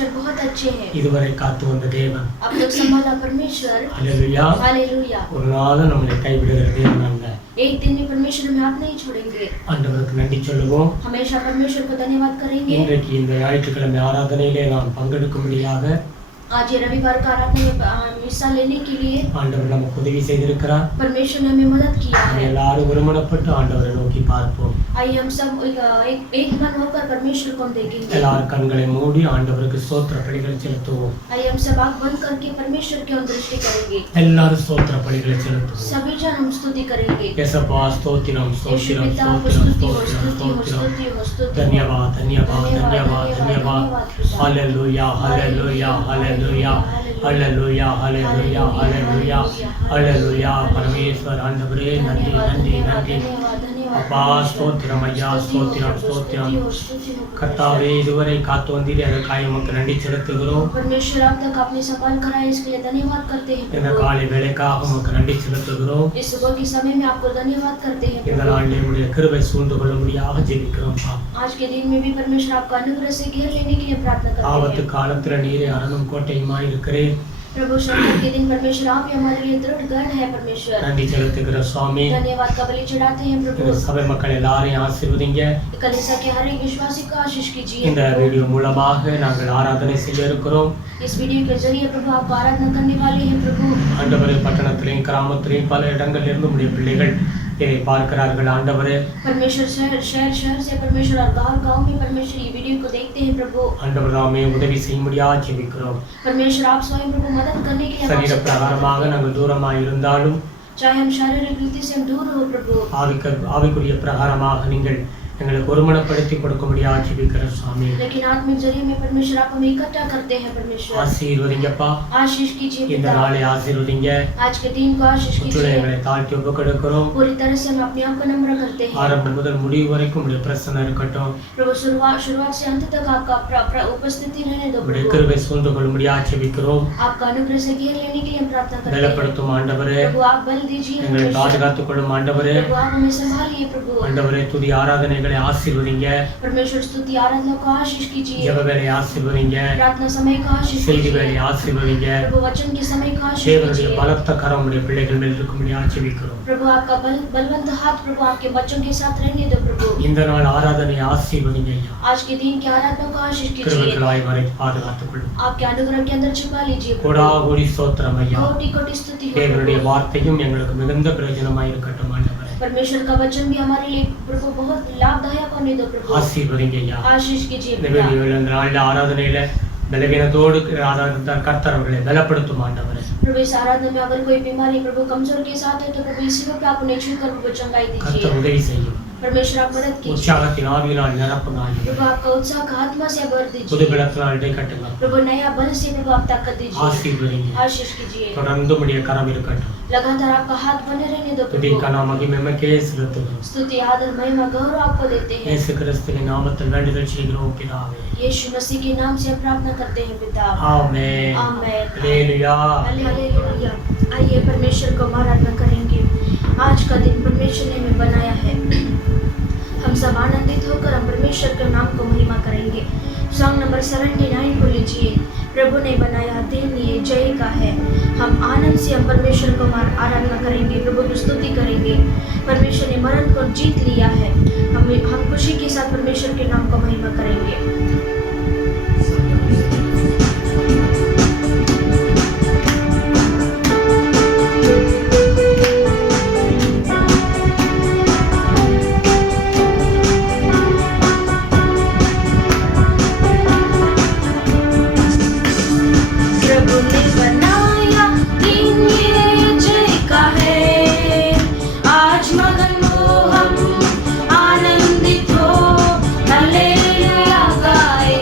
परमेश्वर बहुत अच्छे हैं। இதுவரை காத்து வந்த தேவன். अब तक संभाला परमेश्वर। हालेलुया। हालेलुया। ஒரு நாளும் நம்மை கைவிடுகிற தேவன் அல்ல. एक दिन में परमेश्वर हमें हाथ नहीं छोड़ेंगे। ஆண்டவருக்கு நன்றி சொல்லுவோம். हमेशा परमेश्वर को धन्यवाद करेंगे। இன்றைக்கு இந்த ஞாயிற்றுக்கிழமை ஆராதனையிலே நாம் பங்கெடுக்கும்படியாக आज ये रविवार का आराधना में हिस्सा लेने के लिए ஆண்டவர் நமக்கு உதவி செய்திருக்கிறார். परमेश्वर ने हमें मदद किया है। எல்லாரும் ஒருமனப்பட்டு ஆண்டவரை நோக்கி பார்ப்போம். आइए हम सब एक मन होकर परमेश्वर को देखेंगे। எல்லாரும் கண்களை மூடி ஆண்டவருக்கு ஸ்தோத்திர பலிகளை செலுத்துவோம். आइए हम सब आंख बंद करके परमेश्वर की ओर दृष्टि करेंगे। எல்லாரும் ஸ்தோத்திர பலிகளை செலுத்துவோம். सभी जन हम स्तुति करेंगे। यहोवा स्तोत्रम स्तोत्रम स्तोत्रम धन्यवाद धन्यवाद धन्यवाद धन्यवाद हालेलुया हालेलुया हालेलुया हालेलुया हालेलुया हालेलुया हालेलुया परमेश्वर आंडवरे नंदी नंदी नंदी அப்பா ஸ்தோத்திரம் ஐயா ஸ்தோத்திரம் ஸ்தோத்திரம் கர்த்தாவே இதுவரை காத்து வந்தீரே அதற்காக உமக்கு நன்றி செலுத்துகிறோம். परमेश्वर आप तक आपने संभाल कराया इसके लिए धन्यवाद करते हैं। இந்த காலை வேளைக்காக உமக்கு நன்றி செலுத்துகிறோம். इस सुबह के समय में आपको धन्यवाद करते हैं। இந்த நாளிலே உம்முடைய கிருபை சூழ்ந்து கொள்ளும்படியாக ஜெபிக்கிறோம்ப்பா. आज के दिन में भी परमेश्वर आपका अनुग्रह से घेर लेने के लिए प्रार्थना करते हैं। ஆபத்து காலத்துல நீரே அரணும் கோட்டையுமாய் இருக்கிறேன். प्रभु संकट के दिन परमेश्वर आप ही हमारे लिए दृढ़ गढ़ है। परमेश्वर நன்றி செலுத்துகிற சுவாமி. धन्यवाद का बलि चढ़ाते हैं प्रभु। சபை மக்கள் எல்லாரையும் ஆசீர்வதிங்க. कलीसिया के हर एक विश्वासी को आशीष कीजिए। இந்த வீடியோ மூலமாக நாங்கள் ஆராதனை செய்ய இருக்கிறோம். इस वीडियो के जरिए प्रभु आपको आराधना करने वाले हैं प्रभु। ஆண்டவரே பட்டணத்திலேயும் கிராமத்திலேயும் பல இடங்களில் இருந்து உம்முடைய பிள்ளைகள் இதை பார்க்கிறார்கள். ஆண்டவரே परमेश्वर शहर से परमेश्वर और गांव में परमेश्वर ये वीडियो को देखते हैं प्रभु। ஆண்டவர் நாமே உதவி செய்யும்படியாக ஜெபிக்கிறோம். परमेश्वर आप स्वयं प्रभु मदद करने के लिए சரீர பிரகாரமாக நாங்கள் தூரமாக இருந்தாலும் चाहे हम शारीरिक रीति से हम दूर हो प्रभु, ஆவிக்குரிய பிரகாரமாக நீங்கள் எங்களுக்கு ஒருமனப்படுத்தி கொடுக்கும்படியாக ஜெபிக்கிறோம் சுவாமி. लेकिन आत्मिक जरिए में परमेश्वर आप हमें इकट्ठा करते हैं। परमेश्वर ஆசீர்வதிங்கப்பா. आशीष कीजिए இந்த पिता। நாளை ஆசீர்வதிங்க. आज के दिन को आशीष कीजिए। எங்களை தாழ்த்தி ஒப்புக்கொடுக்கிறோம். पूरी तरह से हम अपने आप को नम्र करते हैं। ஆரம்பம் முதல் முடிவு வரைக்கும் உம்முடைய பிரசன்னம் இருக்கட்டும். प्रभु शुरुआत से अंत तक आपका उपस्थिति रहने दो உம்முடைய प्रभु। கிருபை சூழ்ந்து கொள்ளும்படியாக ஜெபிக்கிறோம். आपका अनुग्रह से घेर लेने के लिए हम प्रार्थना करते हैं। பலப்படுத்தும் ஆண்டவரே. प्रभु आप बल दीजिए। எங்களை பாதுகாத்துக் கொள்ளும் ஆண்டவரே. प्रभु आप हमें संभालिए प्रभु। ஆண்டவரே துதி ஆராதனைகளை ஆசீர்வதிங்க. परमेश्वर स्तुति आराधना को आशीष कीजिए। ஜெப வேளை ஆசீர்வதிங்க. प्रार्थना समय को आशीष செய்தி कीजिए। வேளை ஆசீர்வதிங்க. प्रभु वचन के समय को आशीष தேவனுடைய कीजिए। பலத்த கரம் உம்முடைய பிள்ளைகள் மேல் இருக்கும்படியாக ஜெபிக்கிறோம். प्रभु आपका बलवंत हाथ प्रभु आपके बच्चों के साथ रहने दो प्रभु। இந்த நாள் ஆராதனை ஆசீர்வதிங்க ஐயா. आज के दिन की आराधना को आशीष कीजिए। கிருபைகளாய் மறைத்து பாதுகாத்துக் கொள்ளும். आपके अनुग्रह के अंदर छिपा लीजिए प्रभु। கோடாகோடி ஸ்தோத்திரம் ஐயா. कोटि कोटि स्तुति हो தேவனுடைய प्रभु। வார்த்தையும் எங்களுக்கு மிகுந்த பிரயோஜனமாய் இருக்கட்டும் ஆண்டவரே. परमेश्वर का वचन भी हमारे लिए प्रभु बहुत लाभदायक होने दो प्रभु। ஆசீர்வதிங்க ஐயா. आशीष कीजिए இந்த पिता। வீடியோவில் இந்த நாளில் ஆராதனையில பலவீனத்தோடு கர்த்தர் அவர்களை பலப்படுத்தும் ஆண்டவரே. प्रभु इस आराधना में अगर कोई बीमारी प्रभु कमजोर के साथ है तो प्रभु इसी को आप उन्हें छूकर प्रभु चंगाई கர்த்தர் दीजिए। உதவி செய்யும். परमेश्वर आप मदद कीजिए। உற்சாகத்தின் ஆவியினால் நிரப்புங்க ஆண்டவரே. प्रभु आपका उत्साह का आत्मा से भर புது दीजिए। பலத்தினால் இடை கட்டுங்க. प्रभु नया बल से प्रभु आप ताकत दीजिए। ஆசீர்வதிங்க. आशीष कीजिए। தொடர்ந்து உம்முடைய கரம் இருக்கட்டும். लगातार आपका हाथ बने रहने दो துதி प्रभु। கனம் மகிமைக்கே செலுத்துகிறோம். स्तुति आदर महिमा गौरव आपको देते हैं। இயேசு கிறிஸ்துவின் நாமத்தில் வேண்டுதல் செய்கிறோம் பிதாவே. यीशु मसीह के नाम से हम प्रार्थना करते हैं पिता। आमेन। आमेन। हालेलुया। हालेलुया। आइए परमेश्वर को आराधना करेंगे। आज का दिन परमेश्वर ने हमें बनाया है। हम सब आनंदित होकर हम परमेश्वर के नाम को महिमा करेंगे। सॉन्ग नंबर 79 को लीजिए। प्रभु ने बनाया दिन ये जय का है। हम आनंद से हम परमेश्वर को आराधना करेंगे, प्रभु की स्तुति करेंगे। परमेश्वर ने मरण को जीत लिया है। हम खुशी के साथ परमेश्वर के नाम को महिमा करेंगे। आनंदित हो, हालेलुया गाए।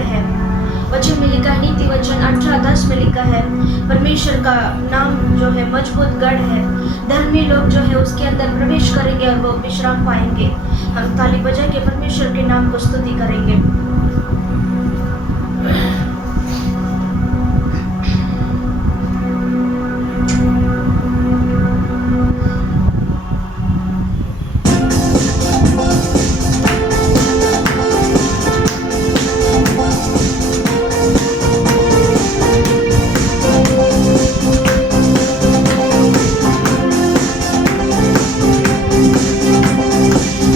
गढ़ है। वचन में लिखा है, नीति वचन 18:10 में लिखा है, परमेश्वर का नाम जो है मजबूत गढ़ है। धर्मी लोग जो है उसके अंदर प्रवेश करेंगे और वो विश्राम पाएंगे। हम ताली बजा के परमेश्वर के नाम को स्तुति करेंगे।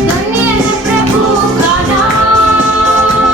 धन्य है प्रभु का नाम,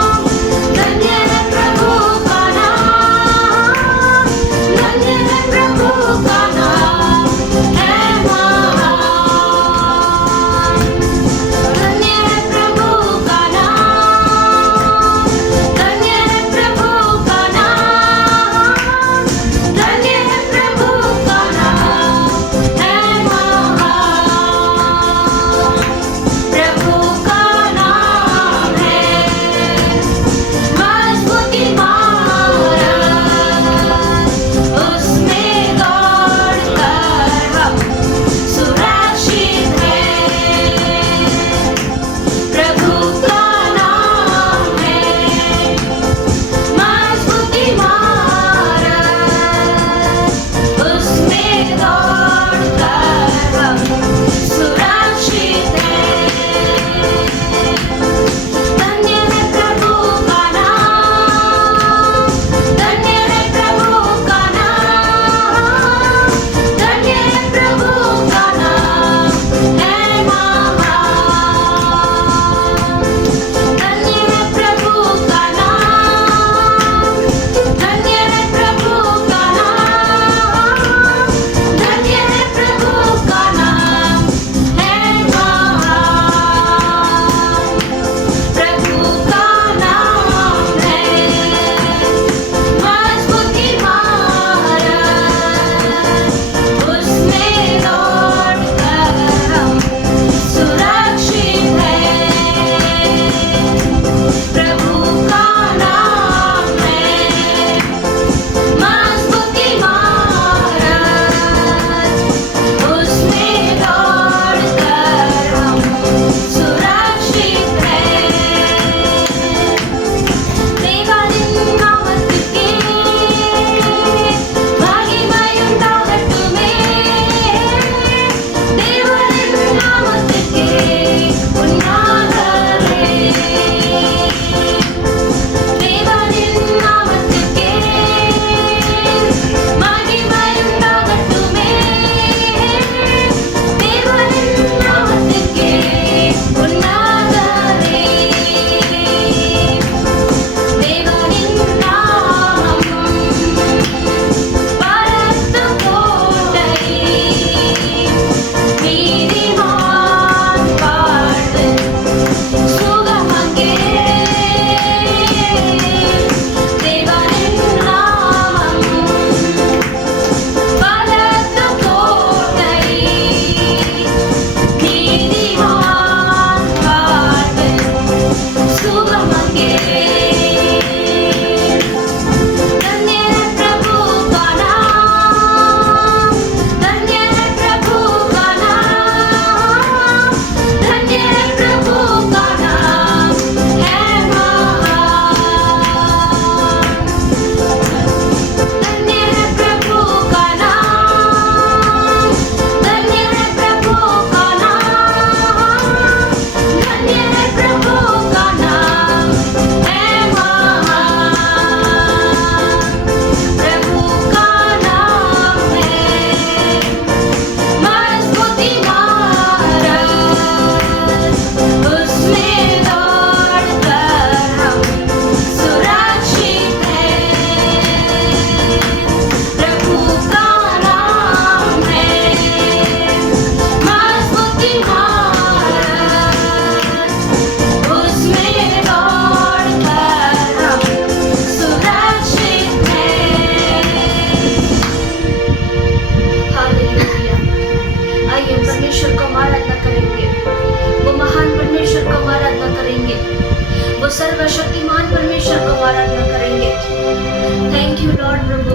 लॉर्ड प्रभु।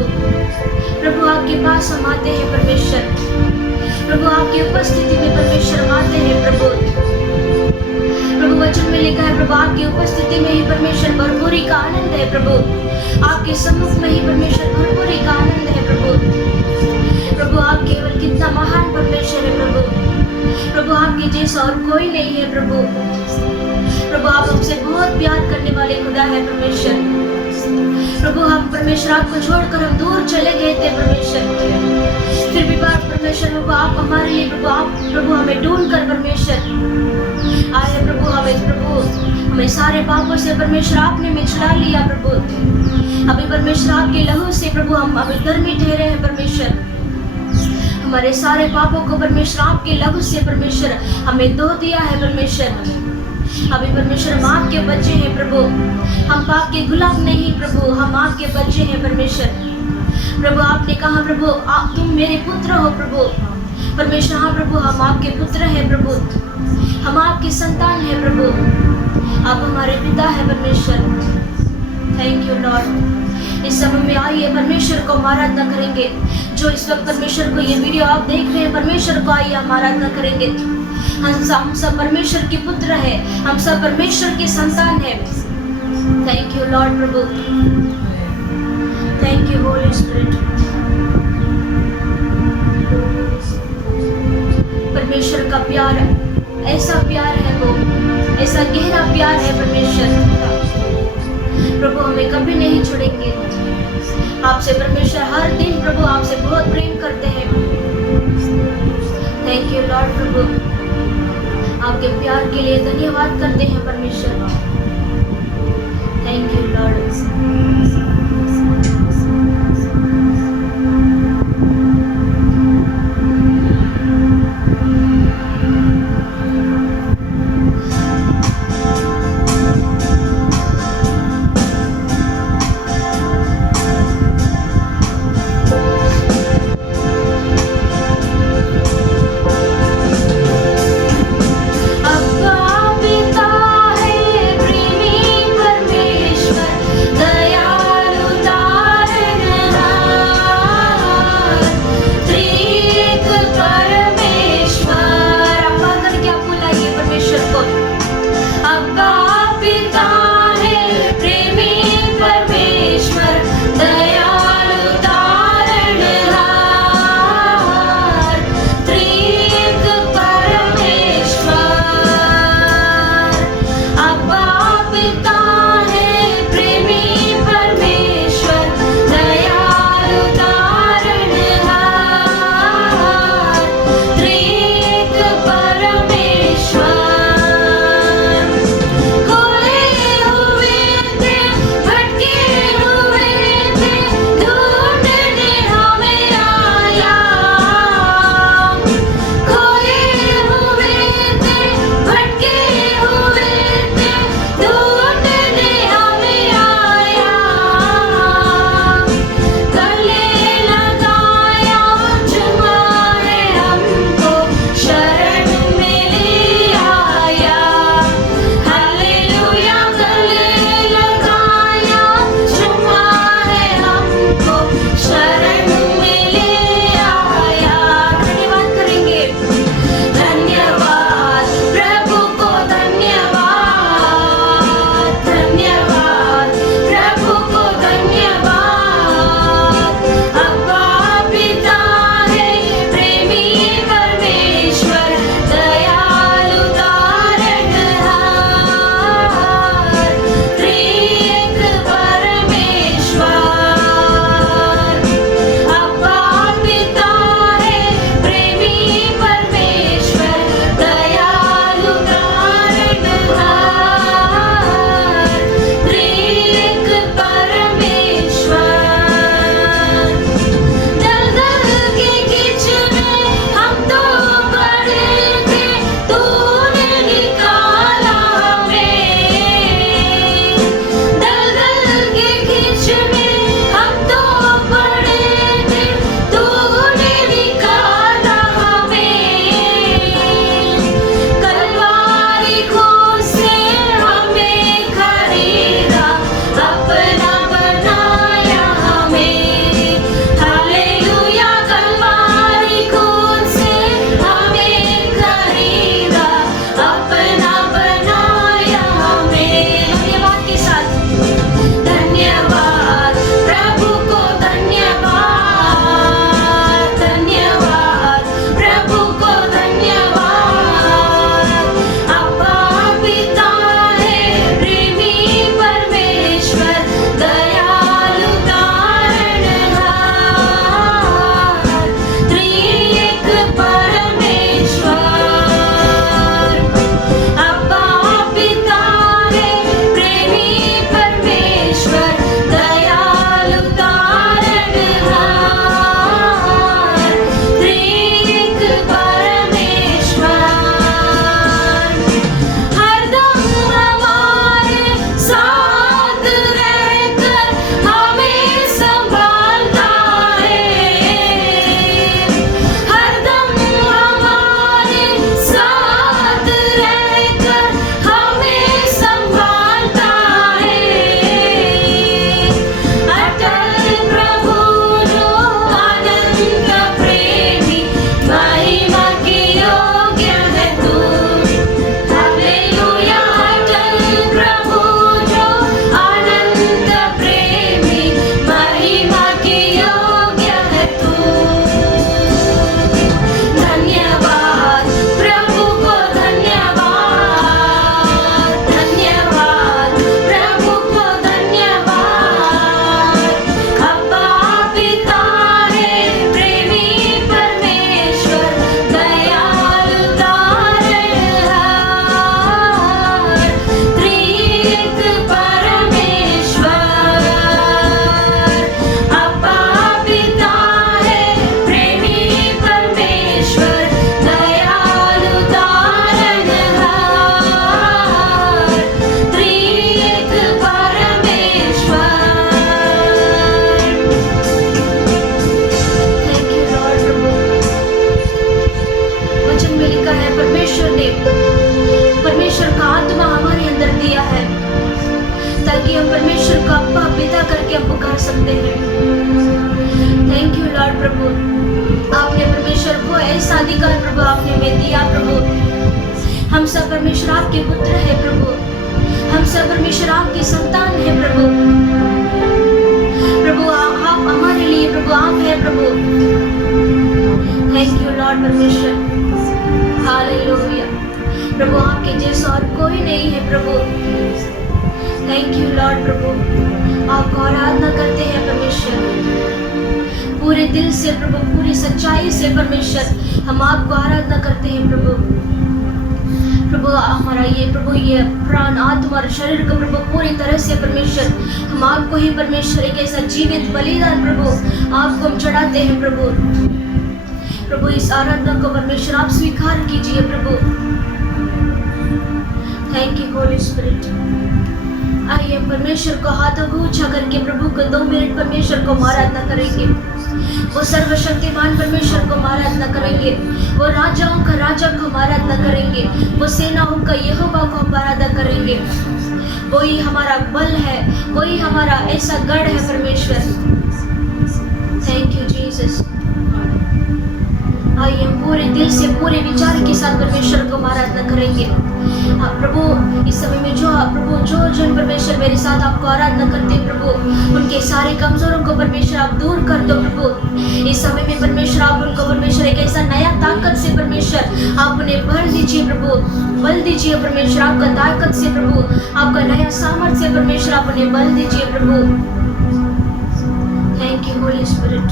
प्रभु आपके पास हम आते हैं परमेश्वर। प्रभु आपकी उपस्थिति में परमेश्वर हम आते हैं प्रभु। प्रभु वचन में लिखा है प्रभु आपकी उपस्थिति में ही परमेश्वर भरपूरी का आनंद है प्रभु। आपके सम्मुख में ही परमेश्वर भरपूरी का आनंद है प्रभु। प्रभु आप केवल कितना महान परमेश्वर है प्रभु। प्रभु आपके जैसा और कोई नहीं है प्रभु। प्रभु आप हमसे बहुत प्यार करने वाले खुदा है परमेश्वर। प्रभु हम परमेश्वर आपको छोड़कर हम दूर चले गए थे परमेश्वर, फिर भी बात परमेश्वर प्रभु आप हमारे लिए प्रभु आप प्रभु हमें ढूंढ कर परमेश्वर आए प्रभु। हमें सारे पापों से परमेश्वर आपने में छुड़ा लिया प्रभु। अभी परमेश्वर आपके लहू से प्रभु हम अभी धर्मी ठहरे हैं परमेश्वर। हमारे सारे पापों को परमेश्वर आपके लहू से परमेश्वर हमें धो दिया है परमेश्वर। अभी परमेश्वर हम आपके बच्चे हैं प्रभु। हम पाप के गुलाम नहीं प्रभु, हम आपके बच्चे हैं परमेश्वर। प्रभु आपने कहा प्रभु आप तुम मेरे पुत्र हो प्रभु। परमेश्वर हाँ प्रभु हम आपके पुत्र हैं प्रभु, हम आपकी संतान हैं प्रभु। आप हमारे पिता है परमेश्वर। Thank you Lord. इस समय में आइए परमेश्वर को हम आराधना करेंगे। जो इस वक्त परमेश्वर को ये वीडियो आप देख रहे हैं परमेश्वर को आइए हम आराधना करेंगे। हम सब परमेश्वर के पुत्र हैं, हम सब परमेश्वर के संतान हैं। थैंक यू लॉर्ड प्रभु। Thank you Holy Spirit. परमेश्वर का प्यार ऐसा प्यार है, वो ऐसा गहरा प्यार है परमेश्वर। प्रभु हमें कभी नहीं छोड़ेंगे। आपसे परमेश्वर हर दिन प्रभु आपसे बहुत प्रेम करते हैं। थैंक यू लॉर्ड प्रभु। आपके प्यार के लिए धन्यवाद करते हैं परमेश्वर। Thank you Lord. पिता है प्रेमी परमेश्वर, दया हमें दिया प्रभु। हम सब परमेश्वर आपके पुत्र है प्रभु, हम सब परमेश्वर आपकी संतान है प्रभु। प्रभु आप हमारे लिए प्रभु आप है प्रभु। थैंक यू लॉर्ड परमेश्वर, हालेलुया। प्रभु आपके जैसा और कोई नहीं है प्रभु। थैंक यू लॉर्ड प्रभु, आपको आराधना करते हैं परमेश्वर पूरे दिल से प्रभु, पूरी सच्चाई से परमेश्वर हम आपको आराधना करते हैं प्रभु। प्रभु हमारा ये प्रभु ये प्राण आत्मा और शरीर को प्रभु पूरी तरह से परमेश्वर हम आपको ही परमेश्वर एक ऐसा जीवित बलिदान प्रभु आपको हम चढ़ाते हैं प्रभु। प्रभु इस आराधना को परमेश्वर आप स्वीकार कीजिए प्रभु। Thank you Holy Spirit. आइए परमेश्वर को हाथों को ऊंचा करके प्रभु को 2 मिनट परमेश्वर को आराधना करेंगे। वो सर्वशक्तिमान परमेश्वर को आराधना करेंगे, वो राजाओं का राजा को आराधना करेंगे, वो सेनाओं का यहोवा को आराधना करेंगे। वही हमारा बल है, वही हमारा ऐसा गढ़ है परमेश्वर। Thank you Jesus. आइए हम पूरे दिल से पूरे विचार के साथ परमेश्वर को आराधना करेंगे। प्रभु इस समय में जो प्रभु जो जन परमेश्वर मेरे साथ आपको आराधना करते हैं प्रभु, उनके सारे कमजोरों को परमेश्वर आप दूर कर दो प्रभु। इस समय में परमेश्वर आप उनको परमेश्वर एक ऐसा नया ताकत से परमेश्वर आप उन्हें भर दीजिए प्रभु, बल दीजिए परमेश्वर आपका ताकत से प्रभु, आपका नया सामर्थ्य से परमेश्वर आप उन्हें बल दीजिए प्रभु। Thank you Holy Spirit.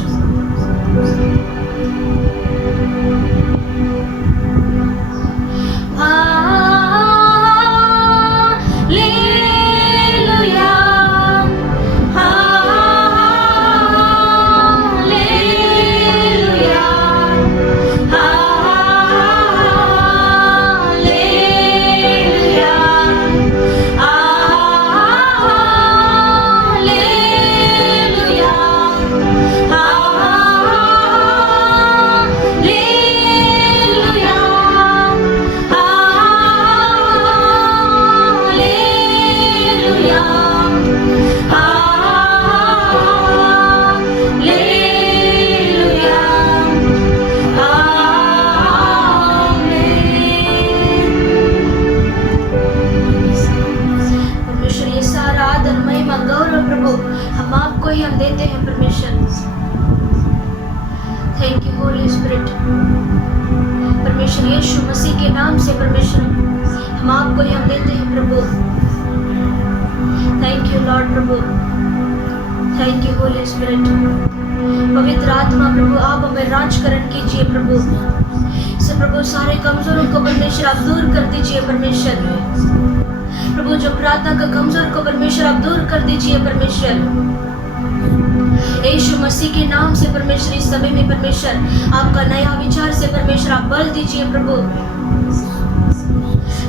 हम देते हैं परमेश्वर। Thank you Holy Spirit. परमेश्वर यीशु मसीह के नाम से परमेश्वर हम आपको ही हम देते हैं प्रभु। थैंक यू लॉर्ड प्रभु। Thank you Holy Spirit. पवित्र आत्मा प्रभु आप हमें राजकरण कीजिए प्रभु। से प्रभु सारे कमजोरों को परमेश्वर आप दूर कर दीजिए परमेश्वर। प्रभु जो प्रार्थना का कमजोर को परमेश्वर आप दूर कर दीजिए परमेश्वर। यीशु मसीह के नाम से परमेश्वर इस समय में परमेश्वर आपका नया विचार से परमेश्वर आप बल दीजिए प्रभु।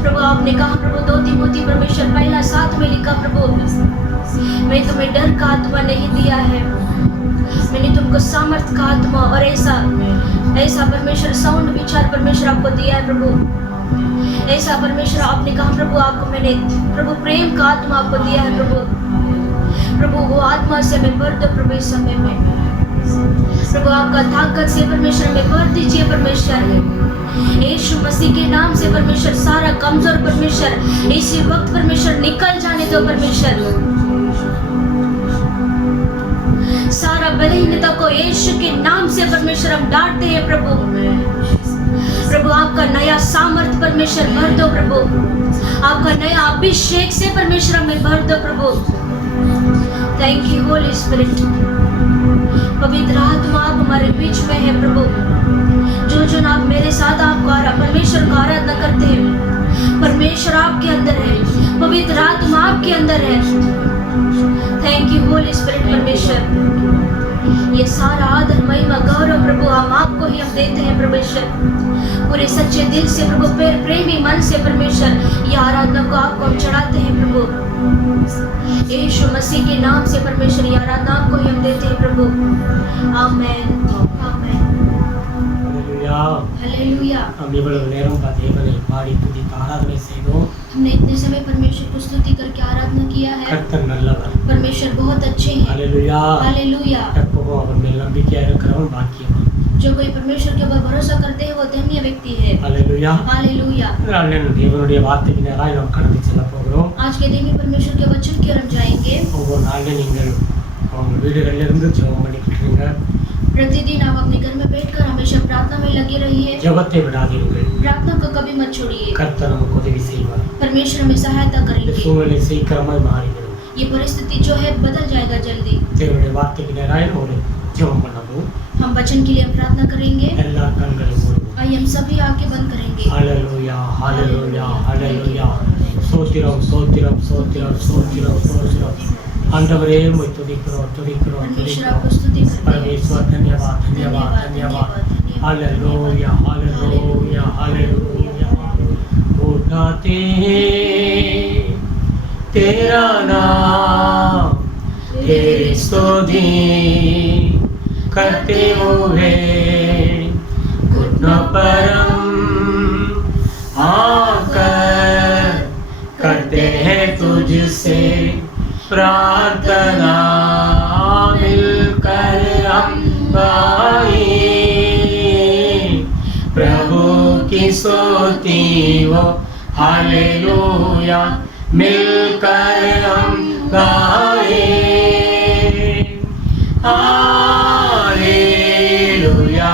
प्रभु आपने कहा प्रभु 2 तीमुथी परमेश्वर 1:7 में लिखा प्रभु, मैं तुम्हें डर का आत्मा नहीं दिया है, मैंने तुमको सामर्थ का आत्मा और ऐसा परमेश्वर साउंड विचार परमेश्वर आपको दिया है प्रभु। ऐसा परमेश्वर आपने कहा प्रभु आपको मैंने प्रभु प्रेम का आत्मा आपको दिया है प्रभु। प्रभु वो आत्मा से मैं भर दो प्रभु इस समय में। प्रभु आपका ताकत से परमेश्वर में भर दीजिए परमेश्वर। यीशु मसीह के नाम से परमेश्वर सारा कमजोर परमेश्वर इसी वक्त परमेश्वर निकल जाने दो परमेश्वर। सारा बलहीनता को यीशु के नाम से परमेश्वर हम डांटते हैं प्रभु। प्रभु आपका नया सामर्थ परमेश्वर भर दो प्रभु। आपका नया अभिषेक से परमेश्वर हमें भर दो प्रभु। Thank you Holy Spirit. पवित्र आत्मा आप हमारे बीच में है प्रभु। जो आप मेरे साथ आपको परमेश्वर को आराधना करते हैं, परमेश्वर आपके अंदर है, पवित्र आत्मा आपके अंदर है। थैंक यू होली स्पिरिट परमेश्वर। ये सारा आदर महिमा गौरव प्रभु हम आपको ही हम देते हैं परमेश्वर। पूरे सच्चे दिल से प्रभु, प्रेमी मन से परमेश्वर ये आराधना को आपको हम चढ़ाते हैं प्रभु। यीशु मसीह के नाम से परमेश्वर ये आराधना आपको ही हम देते हैं प्रभु। आमेन आमेन हालेलुया हालेलुया। हम इவ்வளவு நேரம் தேவனை பாடி துதித்து ஆராதனை செய்தோம்। हमने इतने समय परमेश्वर को स्तुति करके आराधना किया है। கர்த்தர் நல்லவர், परमेश्वर बहुत अच्छे हैं। Hallelujah hallelujah. எப்பவும் அவர் மேல் நம்பிக்கையா இருக்கிறவன் பாக்கியவான்। जो कोई परमेश्वर के ऊपर भरोसा करते हैं वो धन्य व्यक्ति है। हालेलुया। हालेलुया। தேவனுடைய வார்த்தைக்கு நேராக நாம் கடந்து செல்ல போகிறோம். आज के दिन में परमेश्वर के वचन की ओर हम जाएंगे। ஒவ்வொரு நாளும் நீங்கள் உங்கள் வீடுகளில் இருந்து ஜெபம் பண்ணிக்கிட்டு இருங்க. प्रतिदिन आप अपने घर में बैठकर हमेशा प्रार्थना में लगे रहिए। ஜெபத்தை விடாதீர்கள். प्रार्थना को कभी मत छोड़िए। கர்த்தர் நமக்கு உதவி செய்வார். परमेश्वर हमें सहायता இந்த करेंगे। சூழ்நிலை சீக்கிரமாய் மாறிவிடும். ये परिस्थिति जो है बदल जाएगा जल्दी। தேவனுடைய வார்த்தைக்கு நேராக ஒரு ஜெபம் பண்ணுவோம். हम वचन के लिए हम प्रार्थना करेंगे। எல்லா கண்களையும் மூடுவோம். आइए हम सभी आंखें बंद करेंगे। हालेलुया हालेलुया हालेलुया. ஸ்தோத்திரம் ஸ்தோத்திரம் ஸ்தோத்திரம் ஸ்தோத்திரம் ஸ்தோத்திரம். ஆண்டவரே உம்மை துதிக்கிறோம் துதிக்கிறோம் परमेश्वर துதிக்கிறோம். आपको स्तुति करते हैं। परमेश्वर धन्यवाद धन्यवाद धन्यवाद. हालेलुया हालेलुया हालेलुया. उठाते हैं तेरा नाम, तेरी स्तुति करते हुए घुटनों पर हम आकर करते हैं तुझसे प्रार्थना, मिलकर हम गाएं प्रभु की स्तुति वो हालेलुया, मिलकर हम गाएं हालेलुया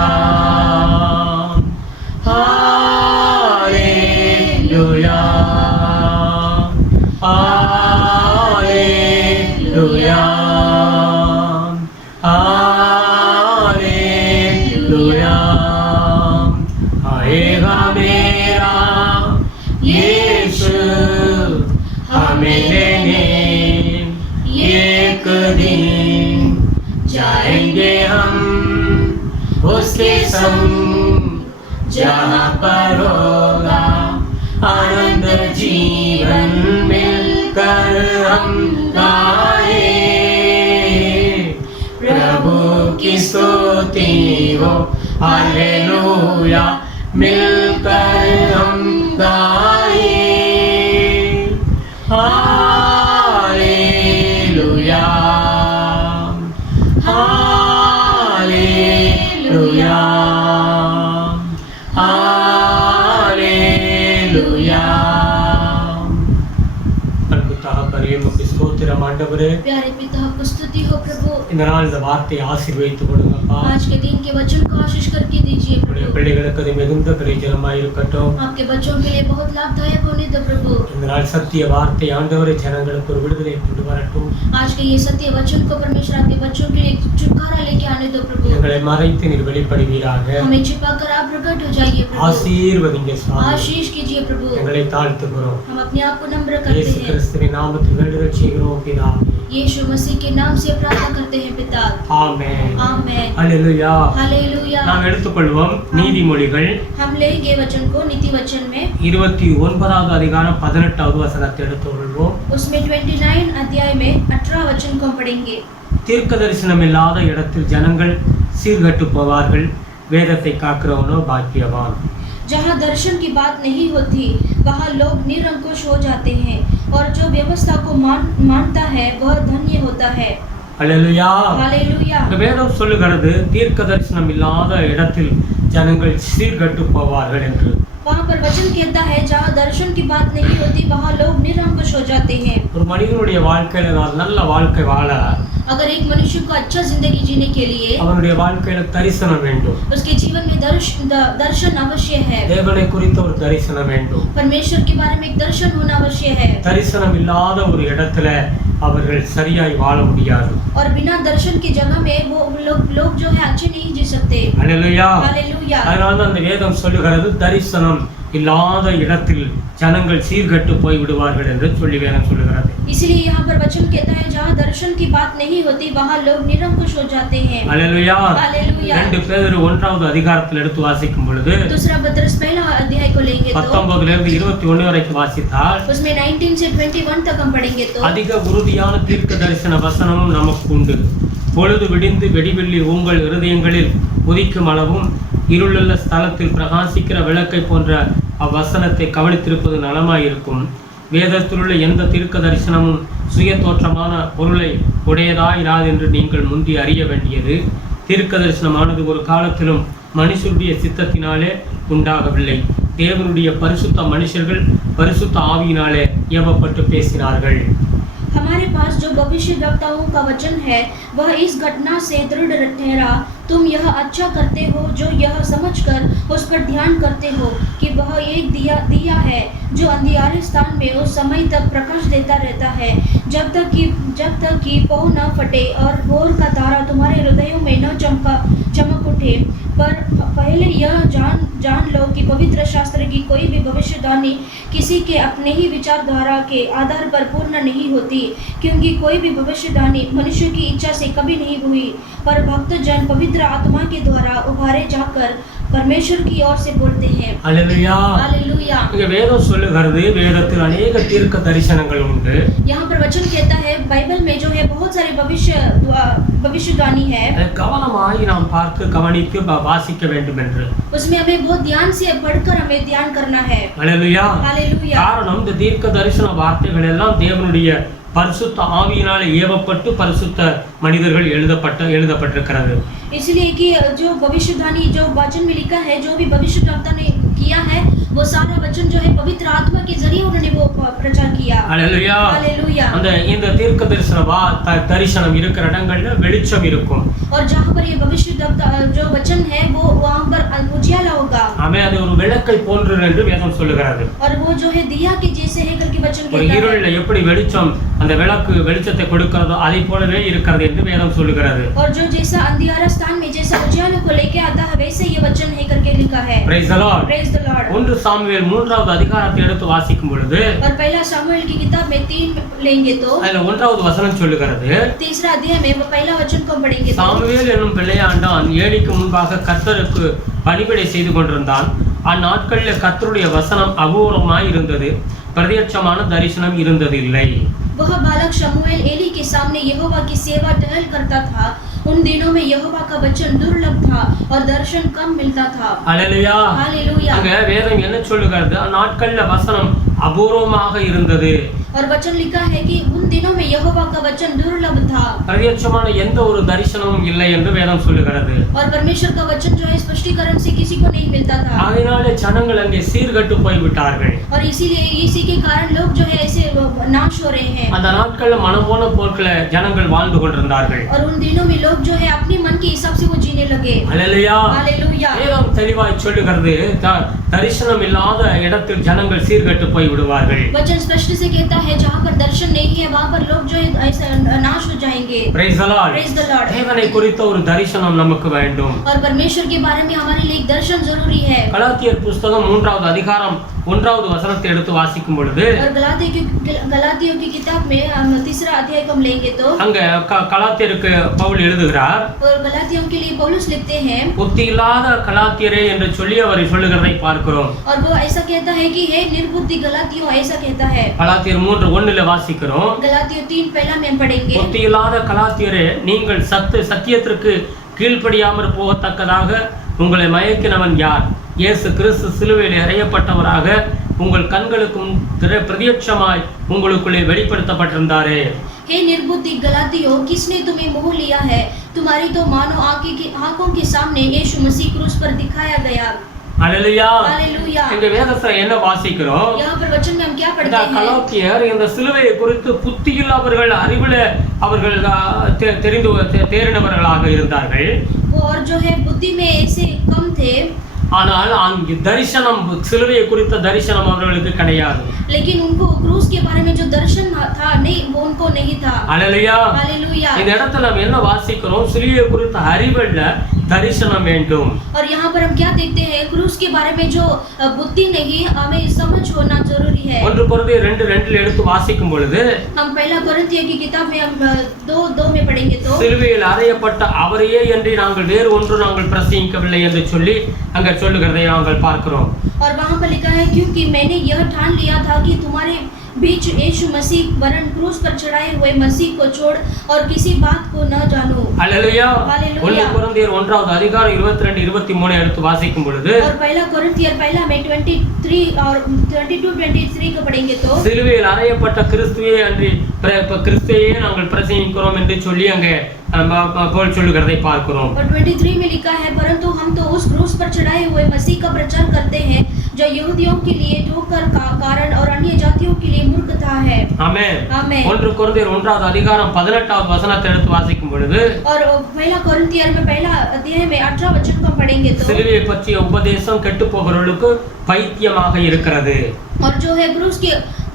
हालेलुया हालेलुया हालेलुया. आएगा मेरा यीशु हमें लेने, एक दिन जाएंगे हम उसके संग, जहाँ पर होगा आनंद जीवन, मिलकर हम गाए प्रभु की स्तुति हो हालेलुया, मिलकर हम गाए हालेलुया हालेलुया हालेलुया. அன்பு தகப்பனே உமக்கு ஸ்தோத்திரம் ஆண்டவரே. प्यारे पिता आपको स्तुति हो प्रभु। இந்த நாள் இந்த வார்த்தையை ஆசீர்வதித்து கொடுங்கப்பா. आज के दिन के वचन को आशीष करके दीजिए உடைய प्रभु। பிள்ளைகளுக்கு அது மிகுந்த பிரயோஜனமாய் இருக்கட்டும். आपके बच्चों के लिए बहुत लाभदायक होने दो प्रभु। இந்த நாள் சத்திய வார்த்தை ஆண்டவரே ஜனங்களுக்கு ஒரு விடுதலை கொண்டு வரட்டும். आज के ये सत्य वचन को परमेश्वर आपके बच्चों के लिए छुटकारा लेके आने दो प्रभु। எங்களை மறைத்து நீர் வெளிப்படுவீராக. हमें छिपाकर आप प्रकट हो जाइए प्रभु। ஆசீர்வதிங்க சுவாமி. आशीष कीजिए प्रभु। எங்களை தாழ்த்துகிறோம். हम अपने आप को नम्र करते இயேசு हैं। கிறிஸ்துவின் நாமத்தில் வேண்டுதல் செய்கிறோம் பிதாவே. यीशु मसीह के नाम से प्रार्थना करते हैं पिता। ஆமென். आमेन। ஹalleluya. हालेलुया। நாம் எடுத்துக்கொள்வோம் நீதிமொழிகள் हम लेंगे वचन को नीति वचन में 29வது அதிகாரம் 18வது வசனத்தை எடுத்துக்கொள்வோம். उसमें 29 अध्याय में 18 वचन को हम पढ़ेंगे। தீர்க்க தரிசனம் இல்லாத இடத்தில் ஜனங்கள் சீர்கட்டு போவார்கள், வேதத்தை காக்கிறவனோ பாக்கியவான். जहाँ दर्शन की बात नहीं होती वहाँ लोग निरंकुश हो जाते हैं, और जो व्यवस्था को मानता है वह धन्य होता है। ஹalleluya. हालेलुया। இந்த வேதம் சொல்லுகிறது தீர்க்க தரிசனம் இல்லாத இடத்தில் ஜனங்கள் சீர்கட்டு போவார்கள் என்று. वहाँ पर वचन कहता है जहाँ दर्शन की बात नहीं होती वहाँ लोग निरंकुश हो जाते हैं। ஒரு மனிதனுடைய வாழ்க்கையில நல்ல வாழ்க்கை வாழ अगर एक मनुष्य को अच्छा जिंदगी जीने के लिए அவனுடைய வாழ்க்கையில தரிசனம் வேண்டும். उसके जीवन में दर्शन अवश्य है। தேவனை குறித்த ஒரு தரிசனம் வேண்டும். परमेश्वर के बारे में एक दर्शन होना अवश्य है। தரிசனம் இல்லாத ஒரு இடத்துல அவர்கள் சரியாய் வாழ முடியாது. और बिना दर्शन की जगह में वो लोग जो है अच्छे नहीं जी सकते। ஹalleluya. हालेलुया। அதனால அந்த வேதம் சொல்லுகிறது தரிசனம் இல்லாத இடத்தில் ஜனங்கள் சீர்கட்டு போய் விடுவார்கள் என்று சொல்லி வேதம் சொல்லுகிறது. इसलिए यहाँ पर वचन कहता है जहाँ दर्शन की बात नहीं होती वहाँ लोग निरंकुश हो जाते हैं। ஹalleluya. हालेलुया। 2 பேதுரு 1வது அதிகாரத்தில் எடுத்து வாசிக்கும் பொழுது दूसरा पत्रस पहला अध्याय को लेंगे तो 19 இருந்து 21 வரைக்கும் வாசித்தால் उसमें 19 से 21 तक हम पढ़ेंगे तो அதிக உறுதியான தீர்க்க தரிசன வசனமும் நமக்கு உண்டு. பொழுது விடிந்து வெடிவெள்ளி உங்கள் இருதயங்களில் உதிக்கும் அளவும் இருளுள்ள ஸ்தலத்தில் பிரகாசிக்கிற விளக்கை போன்ற அவ்வசனத்தை கவனித்திருப்பது நலமாயிருக்கும். வேதத்திலுள்ள எந்த தீர்க்க தரிசனமும் சுய தோற்றமான பொருளை உடையதாயிராது என்று நீங்கள் முந்தி அறிய வேண்டியது. தீர்க்க தரிசனமானது ஒரு காலத்திலும் மனுஷருடைய சித்தத்தினாலே உண்டாகவில்லை. தேவனுடைய பரிசுத்த மனுஷர்கள் பரிசுத்த ஆவியினாலே ஏவப்பட்டு பேசினார்கள். हमारे पास जो भविष्यवक्ताओं का वचन है वह इस घटना से दृढ़ ठहरा, तुम यह अच्छा करते हो जो यह समझकर उस पर ध्यान करते हो कि वह एक दिया है जो अंधियारे स्थान में उस समय तक प्रकाश देता रहता है जब तक कि पौ न फटे और भोर का तारा तुम्हारे हृदयों में न चमक उठे। पर पहले यह जान लो कि पवित्र शास्त्र की कोई भी भविष्यवाणी किसी के अपने ही विचारधारा के आधार पर पूर्ण नहीं होती, क्योंकि कोई भी भविष्यवाणी मनुष्य की इच्छा से कभी नहीं हुई, पर भक्त जन पवित्र आत्मा के द्वारा उभारे जाकर परमेश्वर की ओर से बोलते हैं। Hallelujah hallelujah. இங்க வேதம் சொல்லுகிறது வேதத்தில் अनेक தீர்க்க தரிசனங்கள் உண்டு. यहाँ पर वचन कहता है बाइबल में जो है बहुत सारे भविष्यवाणी है, கவனமாய் நாம் பார்த்து கவனித்து வாசிக்க வேண்டும் என்று. उसमें हमें बहुत ध्यान से पढ़कर हमें ध्यान करना है। Hallelujah hallelujah. காரணம் இந்த தீர்க்க தரிசன வார்த்தைகள் எல்லாம் தேவனுடைய பரிசுத்த ஆவியினாலே ஏவப்பட்டு பரிசுத்த மனிதர்கள் எழுதப்பட்டிருக்கிறது. इसलिए कि जो भविष्यवाणी जो वचन में लिखा है, जो भी भविष्यवक्ता ने किया है वो सारा वचन जो है पवित्र आत्मा के जरिए उन्होंने वो प्रचार किया। Hallelujah hallelujah. அந்த இந்த தீர்க்க தரிசனம் இருக்கிற இடங்கள்ல வெளிச்சம் இருக்கும். और जहां पर ये भविष्यवक्ता जो वचन है वो वहां पर उजियाला होगा। हमें அது ஒரு விளக்கை போன்றது என்று வேதம் சொல்லுகிறது. और वो जो है दिया के जैसे है करके वचन कहता है। ஒரு இருளில் எப்படி வெளிச்சம் அந்த விளக்கு வெளிச்சத்தை கொடுக்கிறதோ அதை போலவே இருக்கிறது என்று வேதம் சொல்லுகிறது. और जो जैसा अंधियारा स्थान में जैसा उजियाले को लेके आता है वैसे ये वचन है करके लिखा है। Praise the Lord praise the Lord. 1 Samuel 3வது அதிகாரத்தை எடுத்து வாசிக்கும் பொழுது और पहला सामुएल की किताब में 3 लेंगे तो அதுல 1வது வசனம் சொல்லுகிறது, तीसरा अध्याय में वो पहला वचन को पढ़ेंगे तो சாமுவேல் என்னும் பிள்ளையாண்டான் ஏலிக்கு முன்பாக கர்த்தருக்கு பணிவிடை செய்து கொண்டிருந்தான். அந்நாட்களில் கர்த்தருடைய வசனம் அபூர்வமாய் இருந்தது, பிரத்யட்சமான தரிசனம் இருந்ததில்லை. वह बालक शमूएल एली के सामने यहोवा की सेवा टहल करता था। उन दिनों में यहोवा का वचन दुर्लभ था और दर्शन कम मिलता था। Hallelujah hallelujah. அங்க வேதம் என்ன சொல்லுகிறது? அந்நாட்களில் வசனம் அபூர்வமாக இருந்தது. और वचन लिखा है कि उन दिनों में यहोवा का वचन दुर्लभ था। பிரத்யட்சமான எந்த ஒரு தரிசனமும் இல்லை என்று வேதம் சொல்லுகிறது. और परमेश्वर का वचन जो है स्पष्टीकरण से किसी को नहीं मिलता था। அதனாலே ஜனங்கள் அங்கே சீர்கெட்டு போய் விட்டார்கள். और इसीलिए इसी के कारण लोग जो है ऐसे नाश हो रहे हैं। அந்த நாட்கள்ல மனம்போன போக்குல ஜனங்கள் வாழ்ந்து கொண்டிருந்தார்கள். और उन दिनों में लोग जो है अपनी मन के हिसाब से वो जीने लगे। Hallelujah hallelujah. வேதம் தெளிவாய் சொல்லுகிறது, தரிசனம் இல்லாத இடத்தில் ஜனங்கள் சீர்கெட்டு போய் விடுவார்கள். वचन स्पष्ट से कहता है जहाँ पर दर्शन नहीं है वहाँ पर लोग जो है ऐसे नाश हो जाएंगे। Praise the Lord. Praise the Lord. தேவனை குறித்த ஒரு தரிசனம் நமக்கு வேண்டும். और परमेश्वर के बारे में हमारे लिए एक दर्शन जरूरी है। கலாத்தியர் புத்தகம் 3வது அதிகாரம் 1வது வசனத்தை எடுத்து வாசிக்கும் பொழுது और गलातियों की किताब में हम तीसरा अध्याय को लेंगे तो அங்க கலாத்தியருக்கு பவுல் எழுதுகிறார், और गलातियों के लिए पौलुस लिखते हैं, புத்தி இல்லாத கலாத்தியரே என்று சொல்லி அவர் சொல்லுகிறதை பார்க்கிறோம். और वो ऐसा कहता है कि हे निर्बुद्धि गलातियों, ऐसा कहता है। கலாத்தியர் 3:1 வாசிக்கிறோம், गलातियों 3 पहला में हम पढ़ेंगे, புத்தி இல்லாத கலாத்தியரே நீங்கள் சத்தியத்திற்கு கீழ்ப்படியாமற் போகத்தக்கதாக உங்களை மயக்கினவன் யார்? இயேசு கிறிஸ்து சிலுவையில் அறையப்பட்டவராக உங்கள் கண்களுக்கும் பிரத்யட்சமாய் உங்களுக்குள்ளே வெளிப்படுத்தப்பட்டிருந்தாரே। हे निर्बुद्धि गलातियों, किसने तुम्हें मोह लिया है? तुम्हारी तो मानो आंखों के सामने यीशु मसीह क्रूस पर दिखाया गया। Hallelujah hallelujah. இந்த வேதத்தை என்ன வாசிக்கிறோம்? यहाँ पर वचन में हम क्या पढ़ते हैं? கலாத்தியர் இந்த சிலுவையை குறித்து புத்தியில் அவர்கள் அவர்கள் தேறினவர்களாக இருந்தார்கள். और जो है बुद्धि में ऐसे कम थे, ஆனால் அங்கு தரிசனம் சிலுவையை குறித்த தரிசனம் அவர்களுக்கு கிடையாது. लेकिन उनको क्रूस के बारे में जो दर्शन था नहीं, वो उनको नहीं था। Hallelujah hallelujah. இந்த இடத்துல நம்ம என்ன வாசிக்கிறோம்? சிலுவையை குறித்த அறிவுள்ள தரிசனம் வேண்டும். और यहाँ पर हम क्या देखते हैं? क्रूस के बारे में जो बुद्धि नहीं, हमें समझ होना जरूरी है। 1 கொரிந்தியர் 2:2 எடுத்து வாசிக்கும் பொழுது हम पहला कोरिन्थियों की किताब में हम 2:2 में पढ़ेंगे तो சிலுவையில் அறையப்பட்ட அவரையே என்று நாங்கள் வேறு ஒன்று நாங்கள் பிரசங்கிக்கவில்லை என்று சொல்லி அங்க சொல்லுகிறதை நாங்கள் பார்க்கிறோம். और वहाँ पर लिखा है, क्योंकि मैंने यह ठान लिया था कि तुम्हारे बीच यीशु मसीह वरन क्रूस पर चढ़ाए हुए मसीह को छोड़ और किसी बात को न जानो। அல்லேலூயா. हालेलुया। 1 கொரிந்தியர் 1வது அதிகாரம் 22 23 எடுத்து வாசிக்கும் பொழுது और पहला कोरिन्थियर पहला में 23 और 22 23 को पढ़ेंगे तो சிலுவையில் அறையப்பட்ட கிறிஸ்துவே அன்றி கிறிஸ்துவையே நாங்கள் பிரசங்கிக்கிறோம் என்று சொல்லி அங்கே பவுல் சொல்லுகிறதை பார்க்கிறோம். और 23 में लिखा है परंतु हम तो उस क्रूस पर चढ़ाए हुए मसीह का प्रचार करते हैं जो यहूदियों के लिए ठोकर का कारण और अन्य जातियों के लिए मूर्खता है। ஆமென். आमेन। 1 கொரிந்தியர் 1வது அதிகாரம் 18வது வசனத்தை எடுத்து வாசிக்கும் பொழுது और पहला कोरिन्थियर में पहला अध्याय में 18 वचन को पढ़ेंगे तो சிலுவையை பற்றிய உபதேசம் கெட்டு போகிறவர்களுக்கு பைத்தியமாக இருக்கிறது. और जो है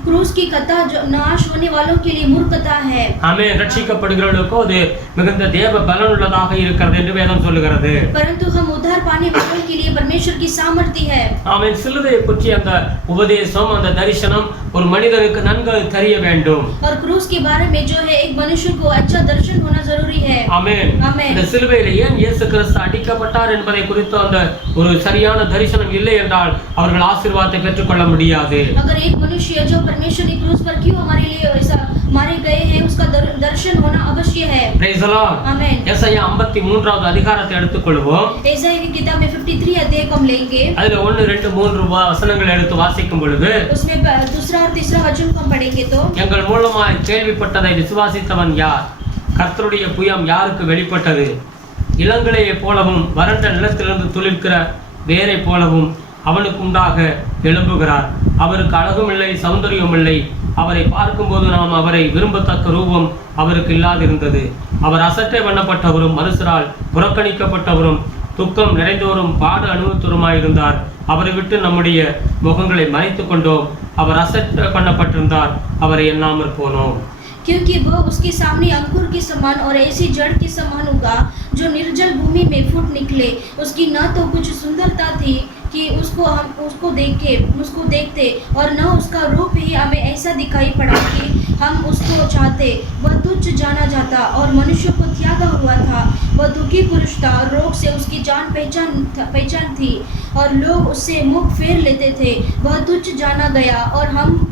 क्रूस की कथा जो नाश होने वालों के लिए मूर्खता है। ஆமென். ரட்சிக்கப்படுகிறவர்களுக்கு அது மிகுந்த தேவ பலன் உள்ளதாக இருக்கிறது என்று வேதம் சொல்லுகிறது. परंतु हम उद्धार पाने वालों के लिए परमेश्वर की सामर्थ्य है। ஆமென். சிலுவையை பற்றிய அந்த உபதேசம் அந்த தரிசனம் ஒரு மனிதனுக்கு நன்கு தெரிய வேண்டும். और क्रूस के बारे में जो है एक मनुष्य को अच्छा दर्शन होना जरूरी है। ஆமென். ஆமென். இந்த சிலுவையில் ஏன் இயேசு கிறிஸ்து அடிக்கப்பட்டார் என்பதை குறித்து அந்த ஒரு சரியான தரிசனம் இல்லை என்றால் அவர்கள் ஆசீர்வாதத்தை பெற்றுக்கொள்ள முடியாது. अगर एक मनुष्य जो परमेश्वर की क्रूस पर क्यों हमारे लिए ऐसा मारे गए हैं उसका दर्शन होना अवश्य है। Praise the Lord. आमेन। எசாயா 53வது அதிகாரத்தை எடுத்துக்கொள்வோம். एसाया की किताब में 53 अध्याय को हम लेंगे। அதுல 1 2 3 வசனங்களை எடுத்து வாசிக்கும் பொழுது उसमें दूसरा और तीसरा वचन को हम पढ़ेंगे तो எங்கள் மூலமாய் கேள்விப்பட்டதை விசுவாசித்தவன் யார்? கர்த்தருடைய புயம் யாருக்கு வெளிப்பட்டது? இளங்கிளையை போலவும் வறண்ட நிலத்திலிருந்து துளிர்க்கிற வேரை போலவும் அவனுக்கு உண்டாக எழும்புகிறார். அவருக்கு அழகும் இல்லை, சௌந்தரியம் இல்லை. அவரை பார்க்கும்போது நாம் அவரை விரும்பத்தக்க ரூபம் அவருக்கு இல்லாதிருந்தது. அவர் அசட்டை பண்ணப்பட்டவரும் மனுஷரால் புறக்கணிக்கப்பட்டவரும் துக்கம் நிறைந்தவரும் பாடு அனுபவத்தவருமாயிருந்தார். அவரை விட்டு நம்முடைய முகங்களை மறைத்து கொண்டோம். அவர் அசட்டை பண்ணப்பட்டிருந்தார், அவரை எண்ணாமற் போனோம். क्योंकि वह उसके सामने अंकुर के समान और ऐसी जड़ के समान उगा जो निर्जल भूमि में फूट निकले। उसकी न तो कुछ सुंदरता थी कि हम उसको देखते और न उसका रूप ही हमें ऐसा दिखाई पड़ा कि हम उसको चाहते। वह तुच्छ जाना जाता और मनुष्य को त्यागा हुआ था। वह दुखी पुरुष था और रोग से उसकी जान पहचान थी और लोग उससे मुख फेर लेते थे। वह तुच्छ जाना गया और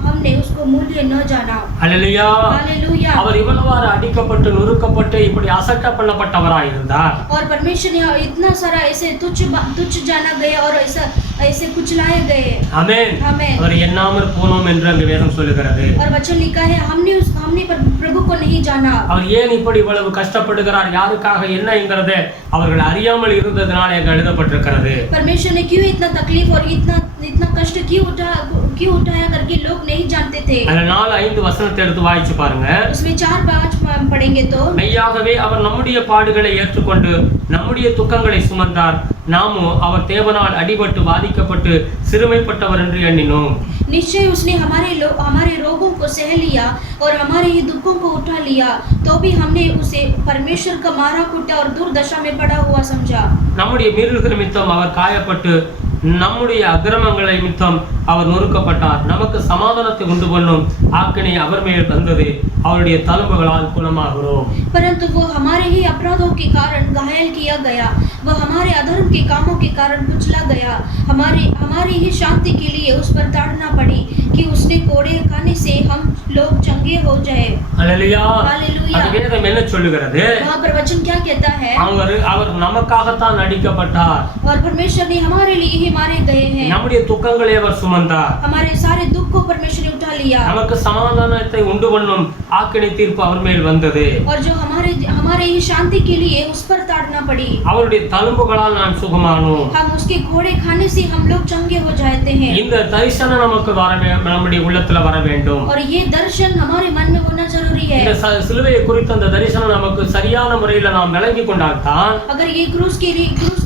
हमने उसको मूल्य न जाना। हालेलुया. हालेलुया. அவர் இவ்வளவாறு அடிக்கப்பட்டு நொறுக்கப்பட்டு இப்படி அசட்டை பண்ணப்பட்டவராய் இருந்தார். और परमेश्वर ने इतना सारा ऐसे तुच्छ जाना गया और ऐसे कुचलाए गए। आमेन. आमेन. அவர் எண்ணாமற் போனோம் என்று அங்கே வேதம் சொல்லுகிறது. और वचन लिखा है हमने प्रभु को नहीं जाना। அவர் ஏன் இப்படி இவ்வளவு கஷ்டப்படுகிறார், யாருக்காக என்னங்கிறதை அவர்கள் அறியாமல் இருந்ததனால அங்கே எழுதப்பட்டிருக்கிறது. परमेश्वर ने क्यों इतना तकलीफ और इतना कष्ट क्यों उठाया करके लोग नहीं जानते थे। அதில் 4-5 வசனத்தை எடுத்து வாசிச்சு பாருங்க. उसमें 4-5 पढ़ेंगे तो மெய்யாகவே அவர் நம்முடைய பாடுகளை ஏற்றுக்கொண்டு நம்முடைய துக்கங்களை சுமந்தார். நாமோ அவர் தேவனால் அடிபட்டு பாதிக்கப்பட்டு சிறுமைப்பட்டவர் என்று எண்ணினோம். निश्चय उसने हमारे रोगों को सह लिया और हमारे ही दुखों को उठा लिया, तो भी हमने उसे परमेश्वर का मारा कुटा और दुर्दशा में पड़ा हुआ समझा। நம்முடைய மீறல்கள் நிமித்தம் அவர் காயப்பட்டு நம்முடைய அக்கிரமங்களை நிமித்தம் அவர் நொறுக்கப்பட்டார். நமக்கு சமாதானத்தை உண்டு பண்ணும் ஆக்கினை அவர் மேல் வந்தது. அவருடைய தழும்புகளால் குணமாகிறோம். परंतु वो हमारे ही अपराधों के कारण घायल किया गया, वह हमारे अधर्म के कामों के कारण कुचला गया। हमारी ही शांति के लिए उस पर ताड़ना पड़ी कि उसने कोड़े खाने से हम लोग चंगे हो जाए। हालेलुया. हालेलुया. அது வேதம் என்ன சொல்லுகிறது? वहाँ पर वचन क्या कहता है? அவர் நமக்காகத்தான் அடிக்கப்பட்டார். और परमेश्वर ने हमारे लिए ही मारे गए हैं। நம்முடைய துக்கங்களை அவர் சுமந்தார். हमारे सारे दुख को परमेश्वर ने उठा लिया। நமக்கு சமாதானத்தை உண்டு பண்ணும் ஆக்கினை தீர்ப்பு அவர் மேல் வந்தது. और जो हमारे ही शांति के लिए उस पर ताड़ना पड़ी। அவருடைய தழும்புகளால் நான் சுகமானோம். हम उसके घोड़े खाने से हम लोग चंगे हो जाते हैं। இந்த தரிசனம் நமக்கு நம்முடைய உள்ளத்துல வர வேண்டும். और ये दर्शन हमारे मन में होना जरूरी है। இந்த சிலுவையை குறித்த அந்த தரிசனம் நமக்கு சரியான முறையில் நாம் விளங்கி கொண்டால்தான் अगर ये क्रूस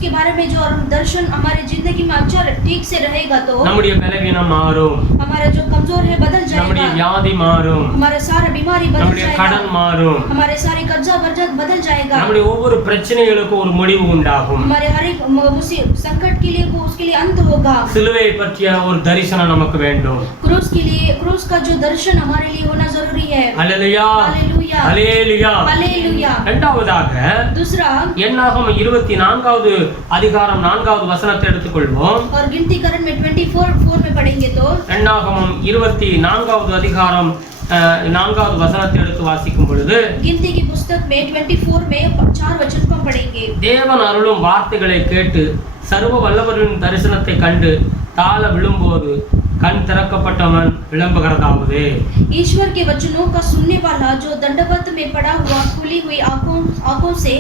के बारे में जो दर्शन हमारे जिंदगी में अच्छा ठीक से रहेगा तो நம்முடைய பலவீனம் மாறும். हमारा जो कमजोर है बदल நம்முடைய जाएगा। வியாதி மாறும். हमारा सारा बीमारी बदल நம்முடைய கடன் जाएगा। மாறும். हमारे सारे कर्जा बदल जाएगा। நம்முடைய ஒவ்வொரு பிரச்சனைகளுக்கும் ஒரு முடிவு உண்டாகும். हमारे हर एक संकट के लिए उसके लिए अंत होगा। சிலுவையை பற்றிய ஒரு தரிசனம் நமக்கு வேண்டும். क्रूस का जो दर्शन हमारे लिए होना जरूरी है। हालेलुया. हालेलुया. ஹல்லேலூயா. हालेलुया। இரண்டாவதாக दूसरा என்னாகமம் 24வது அதிகாரம் 4வது வசனத்தை எடுத்துக்கொள்வோம். और गिनतीकरण में 24 में पढ़ेंगे तो என்னாகமம் 24வது அதிகாரம் 4வது வசனத்தை எடுத்து வாசிக்கும் பொழுது गिनती की पुस्तक में 24 में 4 वचन को हम पढ़ेंगे। தேவன் அருளும் வார்த்தைகளை கேட்டு சர்வ வல்லவரின் தரிசனத்தை கண்டு தாழ விழும்போது கண் திறக்கப்பட்டவன் விளம்புகிறதாவது ईश्वर के वचनों का सुनने वाला जो दंडवत में पड़ा हुआ खुली हुई आंखों से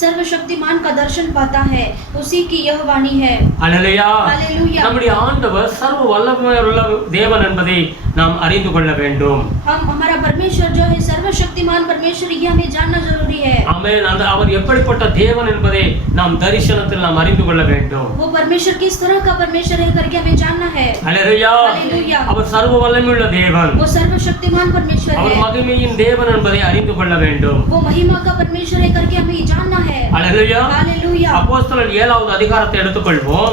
सर्वशक्तिमान का दर्शन पाता है, उसी की यह वाणी है। அல்லேலூயா. हालेलुया। நம்முடைய ஆண்டவர் சர்வ வல்லமையுள்ள தேவன் என்பதை நாம் அறிந்து கொள்ள வேண்டும். हमारा परमेश्वर जो है सर्वशक्तिमान परमेश्वर, ये हमें जानना जरूरी है। ஆமென். அவர் எப்படிப்பட்ட தேவன் என்பதை நாம் தரிசனத்தில் நாம் அறிந்து கொள்ள வேண்டும். वो परमेश्वर किस तरह का परमेश्वर है करके हमें जानना है। அல்லேலூயா. हालेलुया। அவர் சர்வ வல்லமையுள்ள தேவன், वो सर्वशक्तिमान परमेश्वर அவர் है, மகிமையின் தேவன் என்பதை அறிந்து கொள்ள வேண்டும். वो महिमा का परमेश्वर है करके हमें जानना है। அல்லேலூயா. हालेलुया। அப்போஸ்தலர் 7வது அதிகாரத்தை எடுத்துக்கொள்வோம்.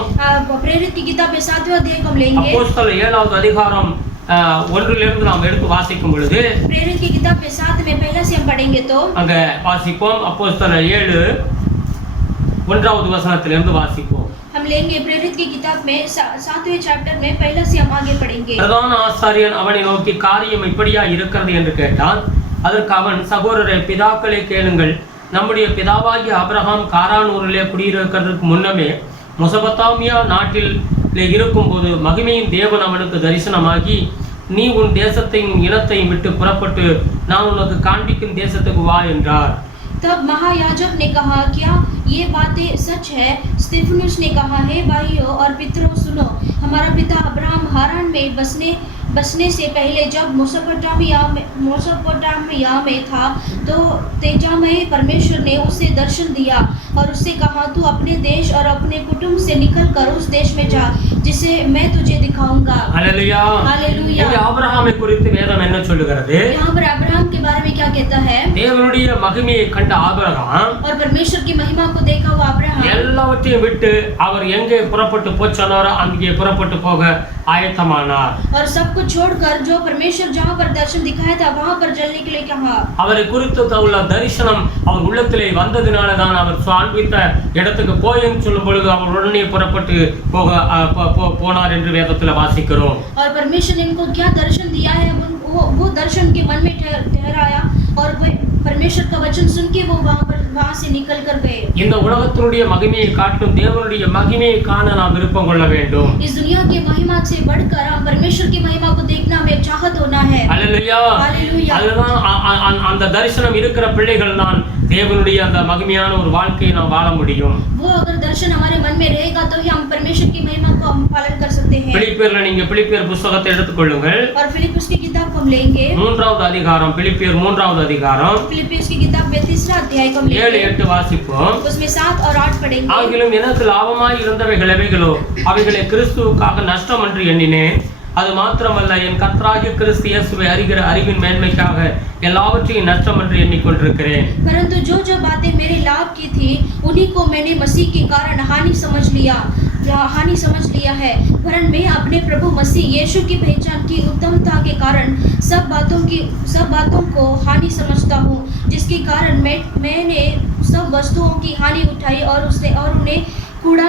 प्रेरित की किताब में 7वां अध्याय को हम लेंगे। அப்போஸ்தலர் 7வது அதிகாரம் 1லிருந்து நாம் எடுத்து வாசிக்கும் பொழுது प्रेरित की किताब में 7 में पहला से हम पढ़ेंगे तो அங்க வாசிப்போம். அப்போஸ்தலர் 7 1வது வசனத்திலிருந்து வாசிப்போம். हम लेंगे प्रेरित की किताब में 7वें चैप्टर में पहला से हम आगे पढ़ेंगे। பிரதான ஆசாரியன் அவனை நோக்கி காரியம் இப்படியா இருக்கிறது என்று கேட்டான். அதற்கு அவன், சகோதரரே, பிதாக்களே கேளுங்கள். நம்முடைய பிதாவாகிய ஆபிரகாம் காரான் ஊரிலே குடியிருக்கிறதுக்கு முன்னமே மெசொப்பொத்தாமியா நாட்டில் இருக்கும்போது மகிமையின் தேவன் அவனுக்கு தரிசனமாகி, நீ உன் தேசத்தையும் இனத்தையும் விட்டு புறப்பட்டு நான் உனக்கு காண்பிக்கும் தேசத்துக்கு வா என்றார். तब महायाजक ने कहा, क्या ये बातें सच है? स्तिफनुस ने कहा, हे भाइयों और पितरों सुनो, हमारा पिता अब्राहम हारान में बसने से पहले जब मेसोपोटामिया में था तो तेजामय परमेश्वर ने उसे दर्शन दिया और उससे कहा, तू अपने देश और अपने कुटुंब से निकल कर उस देश में जा जिसे मैं तुझे दिखाऊंगा। हालेलुया। हालेलुया। இங்கே ஆபிரகாமை குறித்து வேதம் என்ன சொல்லுகிறது? यहाँ पर अब्राहम के बारे में क्या कहता है? தேவனுடைய மகிமையை கண்ட ஆபிரகாம் और परमेश्वर की महिमा को देखा हुआ अब्राहम எல்லாவற்றையும் விட்டு அவர் எங்கே புறப்பட்டு போச்சானோ அங்கே புறப்பட்டு போக ஆயத்தமானார். और सब कुछ छोड़कर जो परमेश्वर जहाँ पर दर्शन दिखाया था वहाँ पर चलने के लिए कहा। அவரை குறித்து உள்ள தரிசனம் அவர் உள்ளத்திலே வந்ததினால தான் அவர் காண்பித்த இடத்துக்கு போயன்னு சொல்லும் பொழுது அவர் உடனே புறப்பட்டு போனார் என்று வேதத்தில் வாசிக்கிறோம். और परमेश्वर ने इनको क्या दर्शन दिया है, वो दर्शन के मन में ठहराया और परमेश्वर का वचन सुन के वो वहाँ से निकल कर गए। இந்த உலகத்தினுடைய மகிமையை காட்டும் தேவனுடைய மகிமையை காண நாம் விருப்பம் கொள்ள வேண்டும். इस दुनिया की महिमा से बढ़कर हम परमेश्वर की महिमा को देखना हमें चाहत होना है। हालेलुया। हालेलुया। அதுதான் அந்த தரிசனம் இருக்கிற பிள்ளைகள் தான் தேவனுடைய அந்த மகிமையான ஒரு வாழ்க்கையை நாம் வாழ முடியும். वो अगर दर्शन हमारे मन में रहेगा तो ही हम परमेश्वर की महिमा को हम पालन कर सकते हैं। பிலிப்பியர்ல நீங்க பிலிப்பியர் புத்தகத்தை எடுத்துக்கொள்ளுங்கள். और फिलिप्पियुस की किताब को हम लेंगे। 3வது அதிகாரம், பிலிப்பியர் 3வது அதிகாரம் फिलिप्पियुस की किताब में 3रा अध्याय को हम 7-8 வாசிப்போம். उसमें 7 और 8 पढ़ेंगे। ஆகிலும் எனக்கு லாபமாய் இருந்தவைகள் எவைகளோ அவைகளை கிறிஸ்துவுக்காக நஷ்டம் என்று எண்ணினேன். அது மாத்திரமல்ல, என் கர்த்தராகிய கிறிஸ்து இயேசுவை அறிகிற அறிவின் மேன்மைக்காக எல்லாவற்றையும் நஷ்டம் என்று எண்ணிக்கொண்டிருக்கிறேன். परंतु जो जो बातें मेरे लाभ की थी उन्हीं को मैंने मसीह के कारण हानि समझ लिया है। वरन मैं अपने प्रभु मसीह यीशु की पहचान की उत्तमता के कारण सब बातों को हानि समझता हूँ, जिसके कारण मैंने सब वस्तुओं की हानि उठाई और उन्हें कूड़ा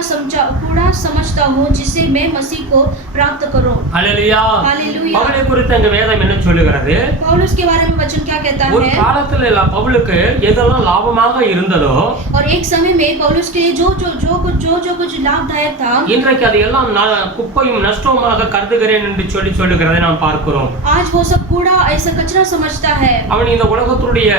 समझता हूँ, जिससे मैं मसीह को प्राप्त करूं। हालेलुया। हालेलुया। பவுலை குறித்து அங்க வேதம் என்ன சொல்லுகிறது? पौलुस के बारे में वचन क्या कहता ஒரு है? காலத்துல பவுலுக்கு எதெல்லாம் லாபமாக இருந்ததோ और एक समय में पौलुस के लिए जो कुछ लाभदायक था, இன்றைக்கு அது எல்லாம் குப்பையும் நஷ்டமாக கருதுகிறேன் என்று சொல்லுகிறதை நாம் பார்க்கிறோம். आज वो सब कूड़ा ऐसा कचरा समझता है। அவன் இந்த உலகத்துடைய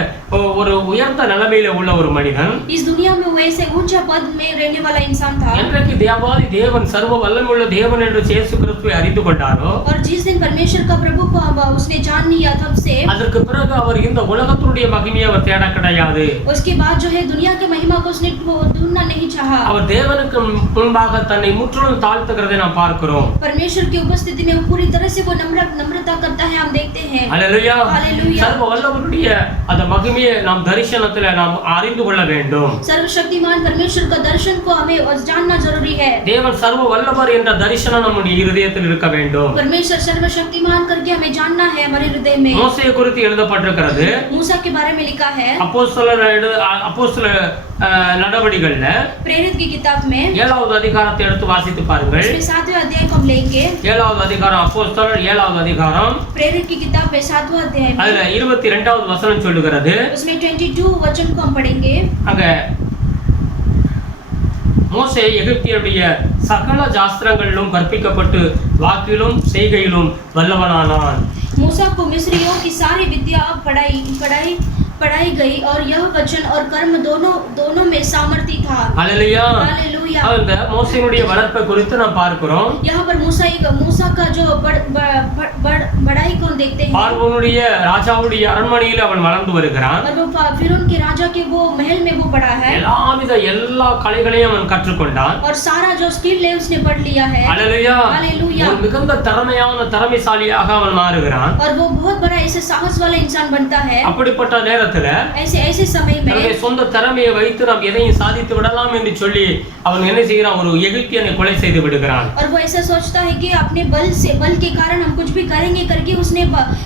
ஒரு உயர்ந்த நிலைமையில உள்ள ஒரு மனிதன், इस दुनिया में वो ऐसे ऊंचा पद में रहने वाला इंसान था। என்றைக்கு தேவாதி தேவன் சர்வ வல்லமையுள்ள தேவன் என்று இயேசு கிறிஸ்துவை அறிந்து கொண்டாரோ, और जिस दिन परमेश्वर का प्रभु को उसने जान लिया, तब से அதற்கு பிறகு அவர் இந்த உலகத்துடைய மகிமையை அவர் தேட கிடையாது. उसके बाद जो है दुनिया के महिमा को उसने ढूंढना नहीं चाहा। அவர் தேவனுக்கு முன்பாக தன்னை முற்றிலும் தாழ்த்துகிறதை நாம் பார்க்கிறோம். परमेश्वर की उपस्थिति में वो पूरी तरह से वो नम्रता करता है, हम देखते हैं। हालेलुया। हालेलुया। சர்வ வல்லவருடைய அந்த மகிமையை நாம் தரிசனத்தில் நாம் அறிந்து கொள்ள வேண்டும். सर्वशक्तिमान परमेश्वर का दर्शन को हमें जानना जरूरी है। தேவன் சர்வ வல்லவர் என்ற தரிசனம் நம்முடைய இருதயத்தில் இருக்க வேண்டும். परमेश्वर सर्वशक्तिमान करके हमें जानना है हमारे हृदय में। மோசேயை குறித்து எழுதப்பட்டிருக்கிறது. मूसा के बारे में लिखा है அப்போஸ்தல நடவடிக்கைகள்ல प्रेरित की किताब में 7வது அதிகாரத்தை எடுத்து வாசித்து பாருங்கள். इसमें 7वें अध्याय को हम लेंगे। 7வது அதிகாரம் அப்போஸ்தலர் 7வது அதிகாரம் प्रेरित की किताब में 7वां अध्याय में அதுல 22வது வசனம் சொல்லுகிறது. उसमें 22 वचन को हम पढ़ेंगे। அங்க மோசே எகிப்தியருடைய சகல சாஸ்திரங்களிலும் கற்பிக்கப்பட்டு வாக்கிலும் செய்கையிலும் வல்லவனானான். मूसा को मिस्रियों की सारी विद्या पढ़ाई गई और यह वचन और कर्म दोनों में सामर्थ्य था। Hallelujah hallelujah. அந்த மோசேனுடைய வளர்ப்பை குறித்து நாம் பார்க்கிறோம். यहाँ पर मूसा का जो बढ़ाई को देखते हैं। பார்வோனுடைய ராஜாவுடைய அரண்மனையில் அவன் வளர்ந்து வருகிறான். और वो फिरौन के राजा के वो महल में वो पढ़ा है। எல்லா கலைகளையும் அவன் கற்றுக்கொண்டான். और सारा जो स्किल है उसने पढ़ लिया है। Hallelujah hallelujah. ஒரு மிகுந்த திறமைசாலியாக அவன் மாறுகிறான். और वो बहुत बड़ा ऐसे साहस वाला इंसान बनता है। அப்படிப்பட்ட நேரத்துல ऐसे समय में தன்னுடைய சொந்த திறமையை வைத்து நாம் எதையும் சாதித்து விடலாம் என்று சொல்லி அவன் என்ன செய்கிறான், ஒரு எகிப்தியனை கொலை செய்து விடுகிறான். और वो ऐसा सोचता है कि अपने बल के कारण हम कुछ भी करेंगे करके उसने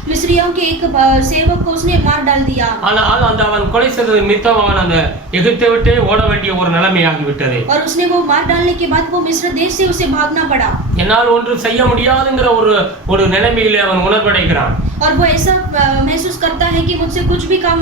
मिस्रियों के एक सेवक को उसने मार डाल दिया। ஆனால் அந்த அவன் கொலை செய்தது நிமித்தம் அவன் அந்த எகிப்தை விட்டே ஓட வேண்டிய ஒரு நிலைமையாகி விட்டது. और उसने वो मार डालने के बाद वो मिस्र देश से उसे भागना पड़ा। என்னால் ஒன்றும் செய்ய முடியாதுங்கிற ஒரு நிலைமையிலே அவன் உணர்வடைகிறான். और वो ऐसा महसूस करता है कि मुझसे कुछ भी काम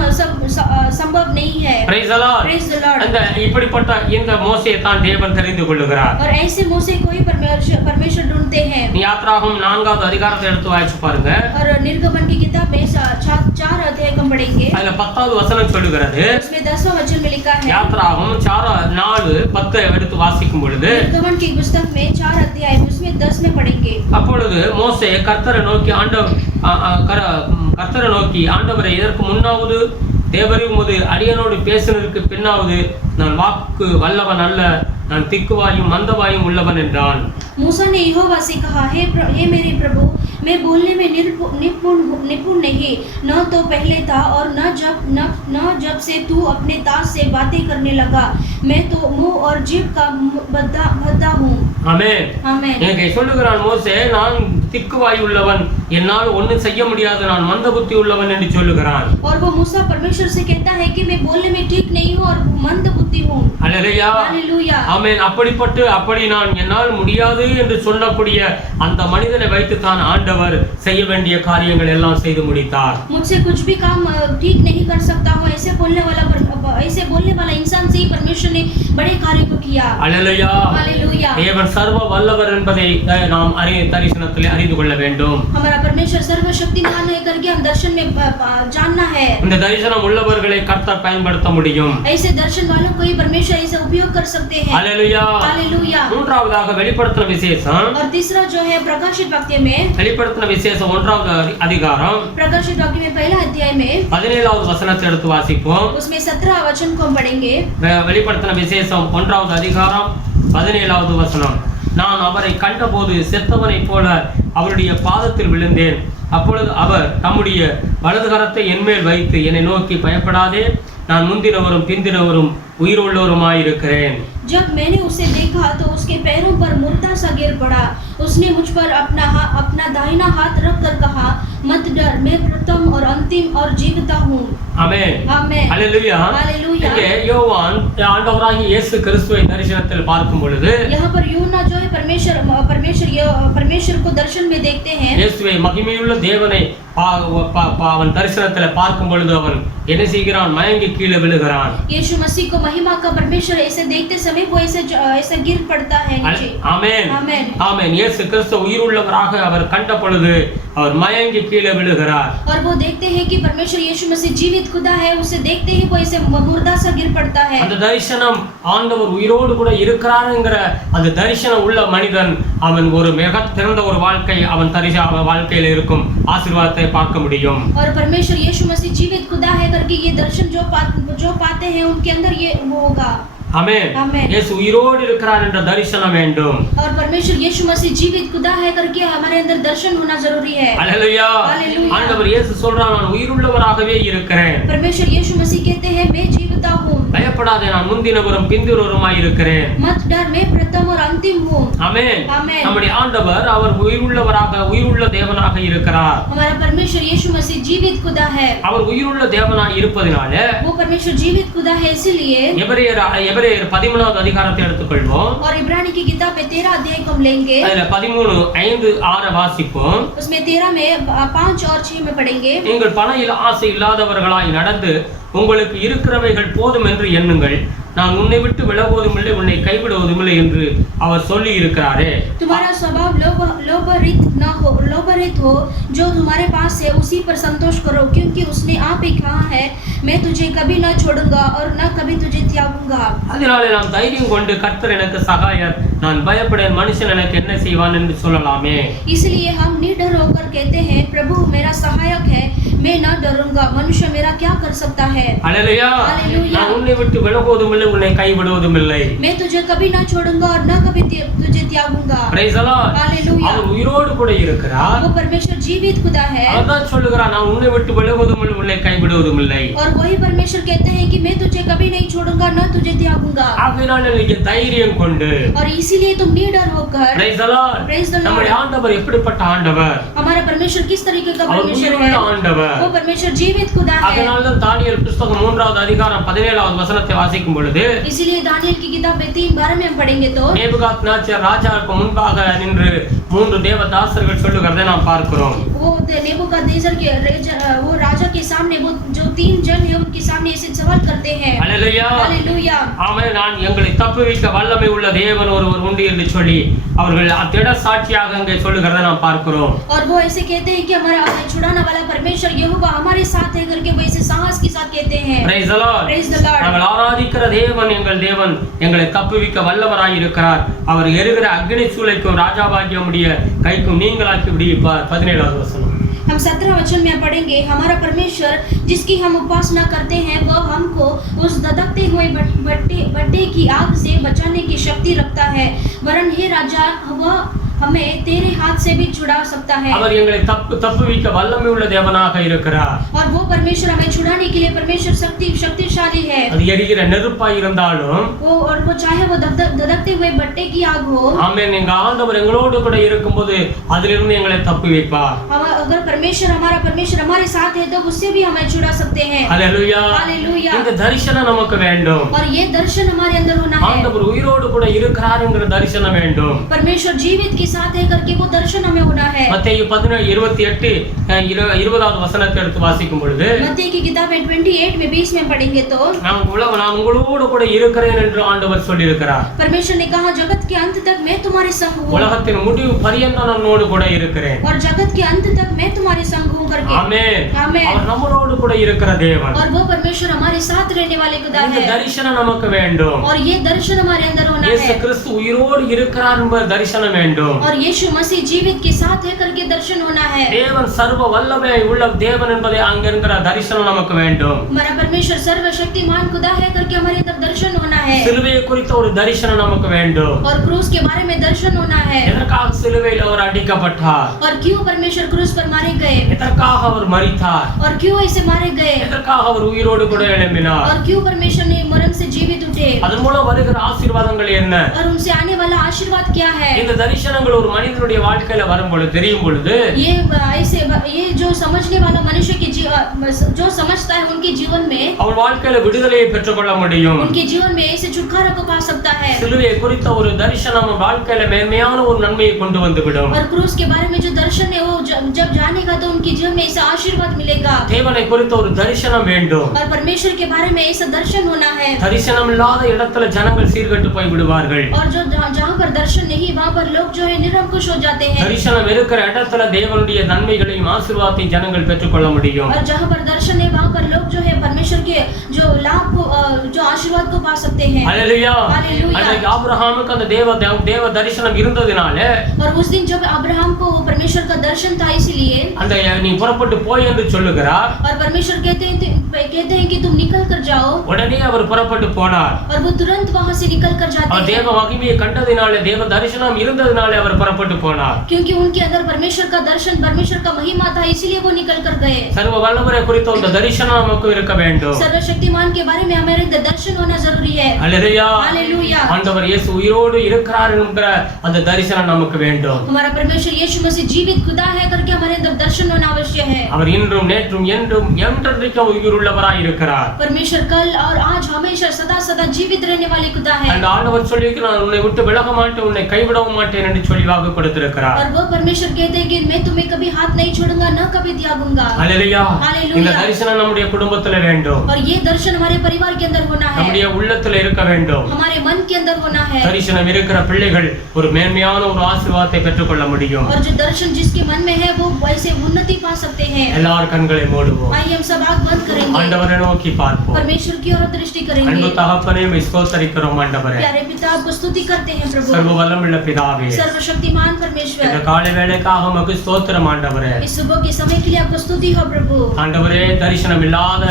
संभव नहीं है। Praise the Lord. Praise the Lord. அந்த இப்படிப்பட்ட இந்த மோசேயை தான் தேவன் தெரிந்து கொள்ளுகிறார். और ऐसे மூசே को ही परमेश्वर ढूंढते हैं। யாத்ராகமம் 4வது அதிகாரத்தை எடுத்து வாசிச்சு பாருங்க. और निर्गमन की किताब में 4 अध्याय हम पढ़ेंगे। அதுல 10வது வசனம் சொல்லுகிறது. उसमें 10वां वचन में लिखा है। யாத்ராகமம் 4:10 எடுத்து வாசிக்கும் பொழுது निर्गमन की पुस्तक में 4 अध्याय में उसमें 10 में पढ़ेंगे। அப்பொழுது மோசே கர்த்தரை நோக்கி ஆண்டவரை இதற்கு முன்னாவது தேவரீர் உமது அடியனோடு பேசினதற்கு பின்னாவது நான் வாக்கு வல்லவன் அல்ல, நான் திக்குவாயும் மந்தவாயும் உள்ளவன் என்றான். मूसा ने यहोवा से कहा, हे मेरे प्रभु, मैं बोलने में निपुण नहीं, न तो पहले था और न जब से तू अपने दास से बातें करने लगा। मैं तो मुंह और जीभ का बद्दा हूँ। ஆமென். ஆமென். இங்கே சொல்லுகிறான் மோசே, நான் திக்குவாய் உள்ளவன், என்னால் ஒன்றும் செய்ய முடியாது, நான் மந்த புத்தி உள்ளவன் என்று சொல்லுகிறான். और वो मूसा परमेश्वर से कहता है कि मैं बोलने में ठीक नहीं हूँ और मंद बुद्धि हूँ। அல்லேலூயா. हालेलुया। ஆமென். அப்படி நான் என்னால் முடியாது என்று சொல்லக்கூடிய அந்த மனிதனை வைத்து தான் ஆண்டவர் செய்ய வேண்டிய காரியங்கள் எல்லாம் செய்து முடித்தார். मुझसे कुछ भी काम ठीक नहीं कर सकता हूँ, ऐसे बोलने वाला इंसान से ही परमेश्वर ने बड़े कार्य को किया। அல்லேலூயா. हालेलुया। தேவன் சர்வ வல்லவர் என்பதை நாம் தரிசனத்திலே அறிந்து கொள்ள வேண்டும். हमारा परमेश्वर सर्वशक्तिमान है करके हम दर्शन में जानना है। இந்த தரிசனம் உள்ளவர்களை கர்த்தர் பயன்படுத்த முடியும். ऐसे दर्शन वालों को ही परमेश्वर ऐसे उपयोग कर सकते हैं। அல்லேலூயா. हालेलुया। மூன்றாவதாக வெளிப்படுத்தின விசேஷம். और तीसरा जो है प्रकाशित वाक्य में, வெளிப்படுத்தின விசேஷம் 1வது அதிகாரம் प्रकाशित वाक्य में 1 अध्याय में 17வது வசனத்தை எடுத்து வாசிப்போம். उसमें 17 वचन को हम पढ़ेंगे। வெளிப்படுத்தின விசேஷம் 1வது அதிகாரம் 17வது வசனம். நான் அவரை கண்டபோது செத்தவனைப் போல அவருடைய பாதத்தில் விழுந்தேன். அப்பொழுது அவர் தம்முடைய வலது கரத்தை என்மேல் வைத்து என்னை நோக்கி, பயப்படாதே, நான் முந்தினவரும் பிந்தினவரும் உயிருள்ளவருமாயிருக்கிறேன். जब मैंने उसे देखा तो उसके पैरों पर मुर्दा सा गिर पड़ा। उसने मुझ पर अपना दाहिना हाथ रख कर कहा, मत डर, मैं प्रथम और अंतिम और जीविता हूँ। ஆமென். आमेन। அல்லேலூயா. हालेलुया। இங்கே யோவான் ஆண்டவராகிய இயேசு கிறிஸ்துவை தரிசனத்தில் பார்க்கும் பொழுது यहाँ पर यूहन्ना जो है परमेश्वर को दर्शन में देखते हैं। இயேசுவை மகிமையுள்ள தேவனை அவன் தரிசனத்தில் பார்க்கும் பொழுது அவன் என்ன செய்கிறான், மயங்கி கீழே விழுகிறான். यीशु मसीह को महिमा का परमेश्वर ऐसे देखते समय वो ऐसे गिर पड़ता है नीचे। ஆமென். आमेन। ஆமென். இயேசு கிறிஸ்து உயிருள்ளவராக அவர் கண்ட பொழுது அவர் மயங்கி கீழே விழுகிறார். और वो देखते हैं कि परमेश्वर यीशु मसीह जीवित खुदा है, उसे देखते ही वो ऐसे मुर्दा सा गिर पड़ता है। அந்த தரிசனம் ஆண்டவர் உயிரோடு கூட இருக்கிறாருங்கிற அந்த தரிசனம் உள்ள மனிதன் அவன் ஒரு மிக சிறந்த ஒரு வாழ்க்கை அவன் வாழ்க்கையில இருக்கும் ஆசீர்வாதத்தை பார்க்க முடியும். और परमेश्वर यीशु मसीह जीवित खुदा है करके ये दर्शन जो पाते हैं उनके अंदर ये वो होगा। ஆமென். आमेन। இயேசு உயிரோடு இருக்கிறார் என்ற தரிசனம் வேண்டும். और परमेश्वर यीशु मसीह जीवित खुदा है करके हमारे अंदर दर्शन होना जरूरी है। அல்லேலூயா. हालेलुया। ஆண்டவர் இயேசு சொல்றார், நான் உயிருள்ளவராகவே இருக்கிறேன். परमेश्वर यीशु मसीह कहते हैं, मैं जीवित डरता हूँ। பயப்படாதே, நான் முந்தினவரும் பிந்தினவருமாய் இருக்கிறேன். मत डर, मैं प्रथम और अंतिम हूँ। ஆமென். ஆமென். நம்முடைய ஆண்டவர் அவர் உயிருள்ளவராக உயிருள்ள தேவனாக இருக்கிறார். हमारा परमेश्वर यीशु मसीह जीवित खुदा है। அவர் உயிருள்ள தேவனாய் இருப்பதினால वो परमेश्वर जीवित खुदा है, इसीलिए எபிரேயர் 13வது அதிகாரத்தை எடுத்துக்கொள்வோம். और इब्रानी की किताब में 13 अध्याय को हम लेंगे। அதுல 13:5-6 வாசிப்போம். उसमें 13 में 5 और 6 में पढ़ेंगे। நீங்கள் பண ஆசை இல்லாதவர்களாய் நடந்து உங்களுக்கு இருக்கிறவைகள் போதும் என்று எண்ணுங்கள். நான் உன்னை விட்டு விலகுவதும் இல்லை, உன்னை கைவிடுவதும் இல்லை என்று அவர் சொல்லி இருக்கிறாரே. तुम्हारा स्वभाव लोभरहित हो, जो तुम्हारे पास है उसी पर संतोष करो, क्योंकि उसने आप ही कहा है, मैं तुझे कभी न छोड़ूंगा और न कभी तुझे त्यागूंगा। அதனாலே நாம் தைரியம் கொண்டு கர்த்தர் எனக்கு சகாயர், நான் பயப்படேன், மனுஷன் எனக்கு என்ன செய்வான் என்று சொல்லலாமே. इसलिए हम निडर होकर कहते हैं, प्रभु मेरा सहायक है, मैं न डरूंगा, मनुष्य मेरा क्या कर सकता है। அல்லேலூயா. हालेलुया। நான் உன்னை விட்டு விலகுவதும் இல்லை, உன்னை கைவிடுவதும் இல்லை. मैं तुझे कभी न छोड़ूंगा और न कभी तुझे त्यागूंगा। Praise the Lord. हालेलुया। அவர் உயிரோடு கூட இருக்கிறார். वो परमेश्वर जीवित खुदा है। அவர்தான் சொல்லுகிறார், நான் உன்னை விட்டு விலகுவதும் இல்லை, உன்னை கைவிடுவதும் இல்லை. और वही परमेश्वर कहते हैं कि मैं तुझे कभी नहीं छोड़ूंगा, न तुझे त्यागूंगा। ஆகையால் நீங்க தைரியம் கொண்டு और इसीलिए तुम निडर होकर Praise the Lord. Praise the Lord। நம்முடைய ஆண்டவர் எப்படிப்பட்ட ஆண்டவர்? हमारा परमेश्वर किस तरीके का அவர் परमेश्वर உயிருள்ள है। ஆண்டவர். वो परमेश्वर जीवित खुदा है। அதனால தான் தானியேல் புத்தகம் 3வது அதிகாரம் 17வது வசனத்தை வாசிக்கும் பொழுது इसीलिए दानियेल की किताब में 3:12 में हम पढ़ेंगे तो நேபுகாத்நேச்சர் ராஜாவுக்கு முன்பாக நின்று 3 தேவதாசர்கள் சொல்லுகிறதை நாம் பார்க்கிறோம். वो नेबूकदनेस्सर के वो राजा के सामने वो जो 3 जन है उनके सामने ऐसे सवाल करते हैं। அல்லேலூயா. हालेलुया। ஆமென். நான் எங்களை தப்புவிக்க வல்லமை உள்ள தேவன் ஒருவர் உண்டு என்று சொல்லி அவர்கள் திட சாட்சியாக அங்கே சொல்லுகிறதை நாம் பார்க்கிறோம். और वो ऐसे कहते हैं कि हमारा हमें छुड़ाने वाला परमेश्वर यहोवा हमारे साथ है करके वो ऐसे साहस के साथ कहते हैं। Praise the Lord. Praise the Lord। நாங்கள் ஆராதிக்கிற தேவன் எங்கள் தேவன் எங்களை தப்புவிக்க வல்லவராய் இருக்கிறார். அவர் எரிகிற அக்னி சூளைக்கும் ராஜாவாகிய உம்முடைய கைக்கும் நீங்களாக்கி விடுவிப்பார். 17வது வசனம். हम 17 वचन में पढ़ेंगे, हमारा परमेश्वर जिसकी हम उपासना करते हैं वह हमको उस धधकते हुए भट्टे की आग से बचाने की शक्ति रखता है, वरन हे राजा वह हमें तेरे हाथ से भी छुड़ा सकता है। அவர் எங்களை தப்புவிக்க வல்லமை உள்ள தேவனாக இருக்கிறார். और वो परमेश्वर हमें छुड़ाने के लिए परमेश्वर शक्तिशाली है। அது எரிகிற நெருப்பாய் இருந்தாலும் वो चाहे वो धधकते हुए भट्टे की आग हो। ஆமென். எங்க ஆண்டவர் எங்களோடு கூட இருக்கும்போது அதிலிருந்து எங்களை தப்புவிப்பார். अगर परमेश्वर हमारे साथ है तो उससे भी हमें छुड़ा सकते हैं। हालेलुया. हालेलुया। இந்த தரிசனம் நமக்கு வேண்டும். और ये दर्शन हमारे अंदर होना है। ஆண்டவர் உயிரோடு கூட இருக்கிறார் என்கிற தரிசனம் வேண்டும். परमेश्वर जीवित के साथ है करके वो दर्शन हमें होना है। மத்தேயு 17:28-20வது வசனத்தை எடுத்து வாசிக்கும் பொழுது मत्ती की किताब में 28 में 20 में पढ़ेंगे तो நான் உங்களோடு கூட இருக்கிறேன் என்று ஆண்டவர் சொல்லியிருக்கிறார். परमेश्वर ने कहा जगत के अंत तक मैं तुम्हारे संग हूँ। உலகத்தின் முடிவு பரியந்தம் நான் உன்னோடு கூட இருக்கிறேன். और जगत के अंत तक मैं तुम्हारे संग हूँ करके। ஆமென். आमेन। அவர் நம்மளோடு கூட இருக்கிற தேவன். और वो परमेश्वर हमारे साथ रहने वाले खुदा இந்த है। தரிசனம் நமக்கு வேண்டும். और ये दर्शन हमारे अंदर होना இயேசு है। கிறிஸ்து உயிரோடு இருக்கிறார் என்ற தரிசனம் வேண்டும். और यीशु मसीह जीवित के साथ है करके दर्शन होना है। தேவன் சர்வ வல்லமை உள்ள தேவன் என்பதை அங்கிருக்கிற தரிசனம் நமக்கு வேண்டும். हमारा परमेश्वर सर्वशक्तिमान खुदा है करके हमारे अंदर दर्शन होना है। சிலுவையை குறித்த ஒரு தரிசனம் நமக்கு வேண்டும். और क्रूस के बारे में दर्शन होना है। எதற்காக சிலுவையில் அவர் அடிக்கப்பட்டார்? और क्यों परमेश्वर क्रूस पर मारे गए? எதற்காக அவர் மரித்தார்? और क्यों ऐसे मारे गए? எதற்காக அவர் உயிரோடு கூட எழும்பினார்? और क्यों परमेश्वर ने मरण से जीवित उठे? அதன் மூலம் வருகிற ஆசீர்வாதங்கள் என்ன? और उनसे आने वाला आशीर्वाद क्या है? இந்த தரிசனங்கள் ஒரு மனிதனுடைய வாழ்க்கையில வரும் பொழுது தெரியும் பொழுது ये जो समझने वाला मनुष्य के जो समझता है उनके जीवन में அவன் வாழ்க்கையில விடுதலையை பெற்றுக்கொள்ள முடியும். उनके जीवन में ऐसे छुटकारा को पा सकता है। சிலுவையை குறித்த ஒரு தரிசனம் வாழ்க்கையில மேன்மையான ஒரு நன்மையை கொண்டு வந்து விடும். और क्रूस के बारे में जो दर्शन है वो जब जानेगा तो उनके जीवन में ऐसा आशीर्वाद मिलेगा। தேவனை குறித்த ஒரு தரிசனம் வேண்டும். और परमेश्वर के बारे में ऐसा दर्शन होना है। தரிசனம் இல்லாத இடத்துல ஜனங்கள் சீர்கெட்டு போய் விடுவார்கள். और जो जहाँ पर दर्शन नहीं वहाँ पर लोग जो है निरंकुश हो जाते हैं। தரிசனம் இருக்கிற இடத்துல தேவனுடைய நன்மைகளையும் ஆசீர்வாதத்தையும் ஜனங்கள் பெற்றுக்கொள்ள முடியும். और जहाँ पर दर्शन है वहाँ पर लोग जो है परमेश्वर के जो लाभ को जो आशीर्वाद को पा सकते हैं। हालेलुया. हालेलुया। அன்றைக்கு ஆபிரகாமுக்கு அந்த தேவ தரிசனம் இருந்ததினால और उस दिन जब अब्राहम को परमेश्वर का दर्शन था इसलिए அந்த நீ புறப்பட்டு போய் என்று சொல்லுகிறார். और परमेश्वर कहते हैं कि तुम निकल कर जाओ। உடனே அவர் புறப்பட்டு போனார். और वो तुरंत वहाँ से निकल कर जाते அவர் हैं। தேவ மகிமையை கண்டதினால தேவ தரிசனம் இருந்ததினால அவர் அவர் புறப்பட்டு போனார். क्योंकि उनके अंदर परमेश्वर का दर्शन, परमेश्वर का महिमा था, इसीलिए वो निकल कर गए। சர்வ வல்லவரை குறித்த அந்த தரிசனம் நமக்கு இருக்க வேண்டும். सर्वशक्तिमान के बारे में हमारे दर्शन होना जरूरी है। அல்லேலூயா. हालेलुया। ஆண்டவர் இயேசு உயிரோடு இருக்கிறார் என்கிற அந்த தரிசனம் நமக்கு வேண்டும். हमारा परमेश्वर यीशु मसीह जीवित खुदा है करके हमारे अंदर दर्शन होना आवश्यक है। அவர் இன்றும் நேற்றும் என்றும் என்றென்றைக்கும் உயிருள்ளவராய் இருக்கிறார். परमेश्वर कल और आज हमेशा सदा सदा जीवित रहने वाले खुदा है। அந்த ஆண்டவர் சொல்லியிருக்கிறார், நான் உன்னை விட்டு விலக மாட்டேன், உன்னை கைவிடவும் மாட்டேன் என்று சொல்லி வாக்கு கொடுத்திருக்கிறார். और वो परमेश्वर कहते हैं कि मैं तुम्हें कभी हाथ नहीं छोड़ूंगा, न कभी त्यागूंगा। அல்லேலூயா. हालेलुया। இந்த தரிசனம் நம்முடைய குடும்பத்துல வேண்டும். और ये दर्शन हमारे परिवार के अंदर होना है, நம்முடைய உள்ளத்துல இருக்க வேண்டும். हमारे मन के अंदर होना है। தரிசனம் இருக்கிற பிள்ளைகள் ஒரு மேன்மையான ஒரு ஆசீர்வாதத்தை பெற்றுக்கொள்ள முடியும். और जो दर्शन जिसके मन में है वो वैसे उन्नति पा सकते हैं। எல்லார் கண்களை மூடுவோம். आइए हम सब आंख बंद करेंगे, ஆண்டவரை நோக்கி பார்ப்போம். परमेश्वर की ओर दृष्टि करेंगे। அன்பு தகப்பனே, உம்மை ஸ்தோத்திரிக்கிறோம் ஆண்டவரே. प्यारे पिता, आपको स्तुति करते हैं प्रभु। சர்வ வல்லமையுள்ள பிதாவே, सर्वशक्तिमान परमेश्वर, இந்த காலை வேளைக்காக உமக்கு ஸ்தோத்திரம் ஆண்டவரே. इस सुबह के समय के लिए आपको स्तुति हो प्रभु। ஆண்டவரே, தரிசனம் இல்லாத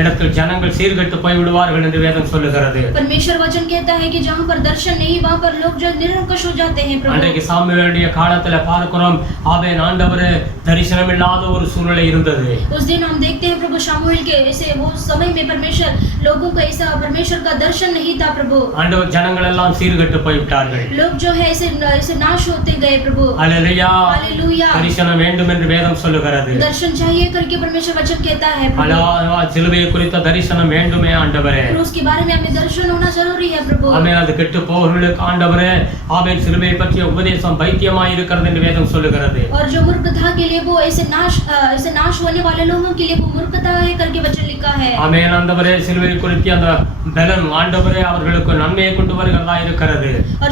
இடத்தில் ஜனங்கள் சீர்கெட்டு போய் விடுவார்கள் என்று வேதம் சொல்லுகிறது. परमेश्वर वचन कहता है कि जहाँ पर दर्शन नहीं वहाँ पर लोग जो निरंकुश हो जाते हैं प्रभु। அன்றைக்கு சாமுவேலுடைய காலத்துல பார்க்கிறோம், ஆபேல் ஆண்டவரே தரிசனம் இல்லாத ஒரு சூழ்நிலை இருந்தது. उस दिन हम देखते हैं प्रभु शामुएल के ऐसे वो समय में परमेश्वर लोगों को ऐसा परमेश्वर का दर्शन नहीं था प्रभु। ஆண்டவர் ஜனங்கள் எல்லாம் சீர்கெட்டு போய் விட்டார்கள். लोग जो है ऐसे नाश होते गए प्रभु। அல்லேலூயா. हालेलुया। தரிசனம் வேண்டும் என்று வேதம் சொல்லுகிறது. दर्शन चाहिए करके परमेश्वर वचन कहता है प्रभु। சிலுவையை குறித்த தரிசனம் வேண்டுமே ஆண்டவரே. क्रूस के बारे में हमें दर्शन होना जरूरी है प्रभु। ஆமென். அது கெட்டு போகிறவர்களுக்கு ஆண்டவரே, ஆபேல் சிலுவையை பற்றிய உபதேசம் பைத்தியமாய் இருக்கிறது என்று வேதம் சொல்லுகிறது. और जो मूर्खता के लिए वो ऐसे नाश होने वाले लोगों के लिए वो मूर्खता है करके वचन लिखा है। ஆமென். ஆண்டவரே, சிலுவையை குறித்த அந்த பலன் ஆண்டவரே அவர்களுக்கு நன்மையை கொண்டு வருகிறதா இருக்கிறது. और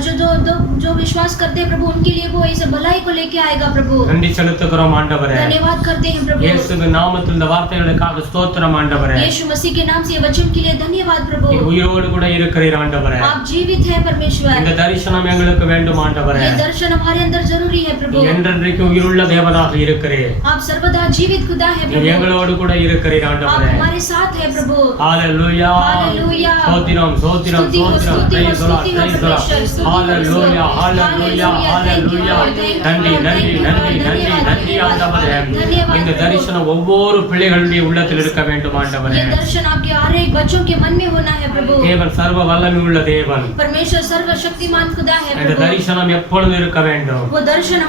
जो विश्वास करते हैं प्रभु उनके लिए वो ऐसे भलाई को लेके आएगा प्रभु। நன்றி செலுத்துகிறோம் ஆண்டவரே. धन्यवाद करते हैं प्रभु। இயேசுவின் நாமத்தில் இந்த வார்த்தைகளுக்காக ஸ்தோத்திரம் ஆண்டவரே. यीशु मसीह के नाम से ये वचन के लिए धन्यवाद प्रभु। நீர் உயிரோடு கூட இருக்கிறீர் ஆண்டவரே. आप जीवित हैं परमेश्वर। இந்த தரிசனம் எங்களுக்கு வேண்டும் ஆண்டவரே. ये दर्शन हमारे अंदर जरूरी है प्रभु। நீர் என்றென்றைக்கும் உயிருள்ள தேவனாக இருக்கிறீர். आप सर्वदा जीवित खुदा है நீர் प्रभु। எங்களோடு கூட இருக்கிறீர் आप ஆண்டவரே. हमारे साथ है प्रभु। ஹalleluya. हालेलुया। ஸ்தோத்திரம் ஸ்தோத்திரம் ஸ்தோத்திரம். Praise the Lord, praise the Lord. Hallelujah, hallelujah, hallelujah. நன்றி நன்றி நன்றி நன்றி நன்றி ஆண்டவரே. இந்த தரிசனம் ஒவ்வொரு பிள்ளைகளுடைய உள்ளத்தில் இருக்க வேண்டும் ஆண்டவரே. ये दर्शन आपके हर एक बच्चों के मन में होना है प्रभु। தேவன் சர்வ வல்லமையுள்ள தேவன். परमेश्वर सर्वशक्तिमान खुदा है இந்த प्रभु। தரிசனம் எப்பொழுதும் இருக்க வேண்டும். वो दर्शन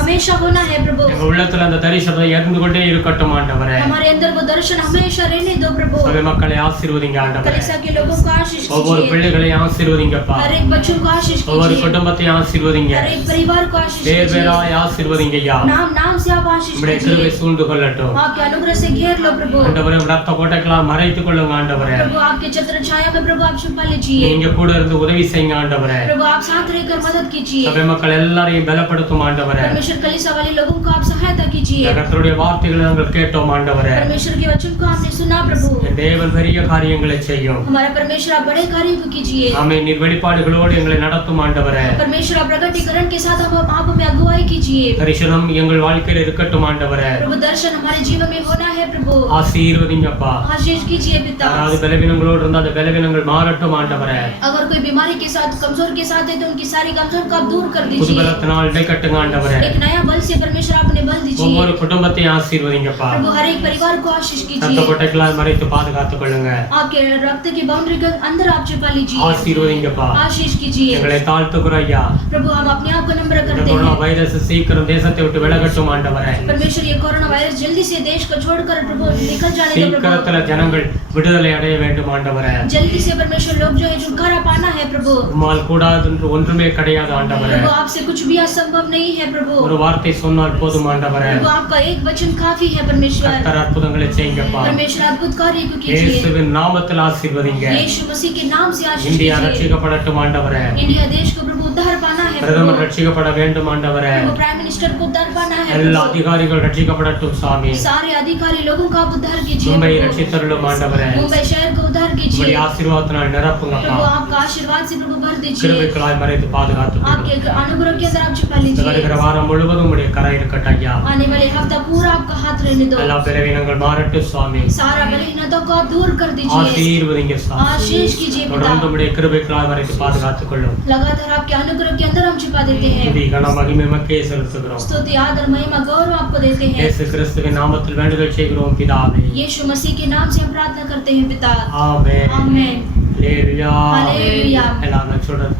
हमेशा होना है प्रभु। எங்க உள்ளத்துல அந்த தரிசனம் இருந்து கொண்டே இருக்கட்டும் ஆண்டவரே. हमारे अंदर वो दर्शन हमेशा रहने दो प्रभु। சபை மக்களை ஆசீர்வதிங்க ஆண்டவரே. कलीसिया के लोगों को आशीष ஒவ்வொரு कीजिए। பிள்ளைகளையும் ஆசீர்வதிங்கப்பா. हर एक बच्चों को आशीष ஒவ்வொரு कीजिए। குடும்பத்தையும் ஆசீர்வதிங்க. हर एक परिवार को आशीष பேர் कीजिए। பேராய் ஆசீர்வதிங்க ஐயா. नाम नाम से आप आशीष உம்முடைய கிருபை कीजिए। சூழ்ந்து கொள்ளட்டும் आपके अनुग्रह से घेर लो प्रभु। ஆண்டவரே. ரத்த கோட்டைகளால் மறைத்துக் கொள்ளுங்க ஆண்டவரே. प्रभु आपके छत्र छाया में प्रभु आप छुपा लीजिए। நீங்க கூட இருந்து உதவி செய்யுங்க ஆண்டவரே. प्रभु आप साथ रहकर मदद कीजिए। சபை மக்கள் எல்லாரையும் பலப்படுத்தும் ஆண்டவரே. परमेश्वर कलीसिया वाले लोगों को आप सहायता कीजिए। இந்த கர்த்தருடைய வார்த்தைகளை நாங்கள் கேட்டோம் ஆண்டவரே. परमेश्वर के वचन को आपने सुना प्रभु। என் தேவன் பெரிய காரியங்களை செய்யும். हमारा परमेश्वर आप बड़े कार्य को कीजिए। ஆமென். நீர் வெளிப்பாடுகளோடு எங்களை நடத்தும் ஆண்டவரே. परमेश्वर आप प्रकटीकरण के साथ आप हमें अगुवाई कीजिए। தரிசனம் எங்கள் வாழ்க்கையில் இருக்கட்டும் ஆண்டவரே. प्रभु दर्शन हमारे जीवन में होना है प्रभु। ஆசீர்வதிங்கப்பா. आशीष कीजिए पिता। யாராவது பலவீனங்களோடு இருந்தால் அந்த பலவீனங்கள் மாறட்டும் ஆண்டவரே. अगर कोई बीमारी के साथ कमजोर के साथ है तो उनकी सारी कमजोर को आप दूर कर புது दीजिए। பலத்தினால் இடைக்கட்டுங்க ஆண்டவரே. एक नया बल से परमेश्वर आपने बल दीजिए। ஒவ்வொரு குடும்பத்தையும் ஆசீர்வதிங்கப்பா. प्रभु हर एक परिवार को आशीष ரத்த कीजिए। கோட்டைகளால் மறைத்து பாதுகாத்துக் கொள்ளுங்க. आपके रक्त की बाउंड्री के अंदर आप छिपा लीजिए। ஆசீர்வதிங்கப்பா. आशीष कीजिए। எங்களை தாழ்த்துகிறோம் ஐயா. प्रभु हम अपने आप को नम्र இந்த करते கொரோனா हैं। வைரஸ் சீக்கிரம் தேசத்தை விட்டு விலகட்டும் ஆண்டவரே. परमेश्वर ये कोरोना वायरस जल्दी से देश को छोड़कर प्रभु निकल जाने दो प्रभु। சீக்கிரத்துல ஜனங்கள் விடுதலை அடைய வேண்டும் ஆண்டவரே. जल्दी से परमेश्वर लोग जो है छुटकारा पाना है प्रभु। உம்மால் கூடாது என்று ஒன்றுமே கிடையாது ஆண்டவரே. प्रभु आपसे कुछ भी असंभव नहीं है प्रभु। ஒரு வார்த்தை சொன்னால் போதும் ஆண்டவரே. प्रभु आपका एक वचन काफी है परमेश्वर। கர்த்தர் அற்புதங்களை செய்யுங்கப்பா. परमेश्वर अद्भुत कार्य को कीजिए। இயேசுவின் நாமத்தில் ஆசீர்வதிங்க. यीशु मसीह के नाम से आशीष இந்தியா कीजिए। ரட்சிக்கப்படட்டும் ஆண்டவரே. इंडिया देश को प्रभु उद्धार पाना है பிரதமர் प्रभु। ரட்சிக்கப்பட வேண்டும் ஆண்டவரே. प्रभु प्राइम मिनिस्टर को उद्धार पाना है எல்லா प्रभु। அதிகாரிகள் ரட்சிக்கப்படட்டும் சாமி. सारे अधिकारी लोगों का आप उद्धार कीजिए மும்பை प्रभु। ரட்சித்தருளும் ஆண்டவரே. मुंबई शहर को उद्धार உம்முடைய कीजिए ஆசீர்வாதத்தினால் நிரப்புங்கப்பா. प्रभु। आपका आशीर्वाद से प्रभु भर दीजिए। கிருபைகளாய் மறைத்து பாதுகாத்துக் கொள்ளும். आपके अनुग्रह के अंदर आप छिपा இந்த लीजिए। வருகிற வாரம் முழுவதும் உம்முடைய கரை இருக்கட்டும் ஐயா. आने वाले हफ्ता पूरा आपका हाथ रहने दो। எல்லா பிறவினங்கள் மாறட்டும் சுவாமி. सारा बलहीनता को आप दूर कर दीजिए। ஆசீர்வதிங்க சுவாமி. आशीष कीजिए தொடர்ந்து पिता। உம்முடைய கிருபைகளாய் மறைத்து பாதுகாத்துக் கொள்ளும். लगातार आपके अनुग्रह के अंदर हम छिपा देते हैं। तुदी गण महिमा के सल्सग्रो स्तुति आदर महिमा गौरव आपको देते हैं। यीशु क्रिस्त के नामത്തിൽ വേണ്ടുകൾ ചെയ്യുகிறோம் പിതാവേ यीशु मसीह के नाम से हम प्रार्थना करते हैं पिता। आमेन आमेन। हालेलुया हालेलुया। ऐलान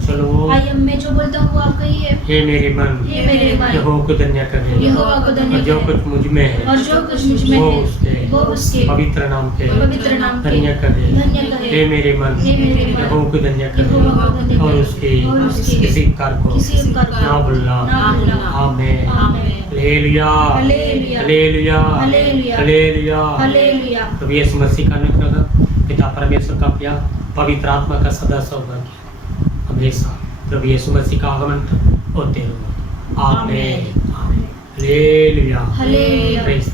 चलो आइए मैं जो बोलता हूँ वो आप कहिए। हे मेरे मन हे मेरे मन यहोवा को धन्य करे यहोवा को धन्य और जो करे। कुछ मुझ में है और जो कुछ मुझ में वो है वो उसके पवित्र नाम के पवित्र नाम के धन्य करे धन्य करे। हे मेरे मन हे मेरे मन यहोवा को धन्य यहोवा को करे धन्य और करे। और उसके किसी उपकार को किसी उपकार को ना भूलना ना भूलना। आमेन आमेन। हालेलुया हालेलुया। हालेलुया हालेलुया। हालेलुया हालेलुया। प्रभु यीशु मसीह का अनुग्रह पिता परमेश्वर का प्यार पवित्र आत्मा का सदा सौभाग्य हमेशा प्रभु यीशु मसीह का आगमन तक होते रहो आमेन हालेलुया हालेलुया। प्रेज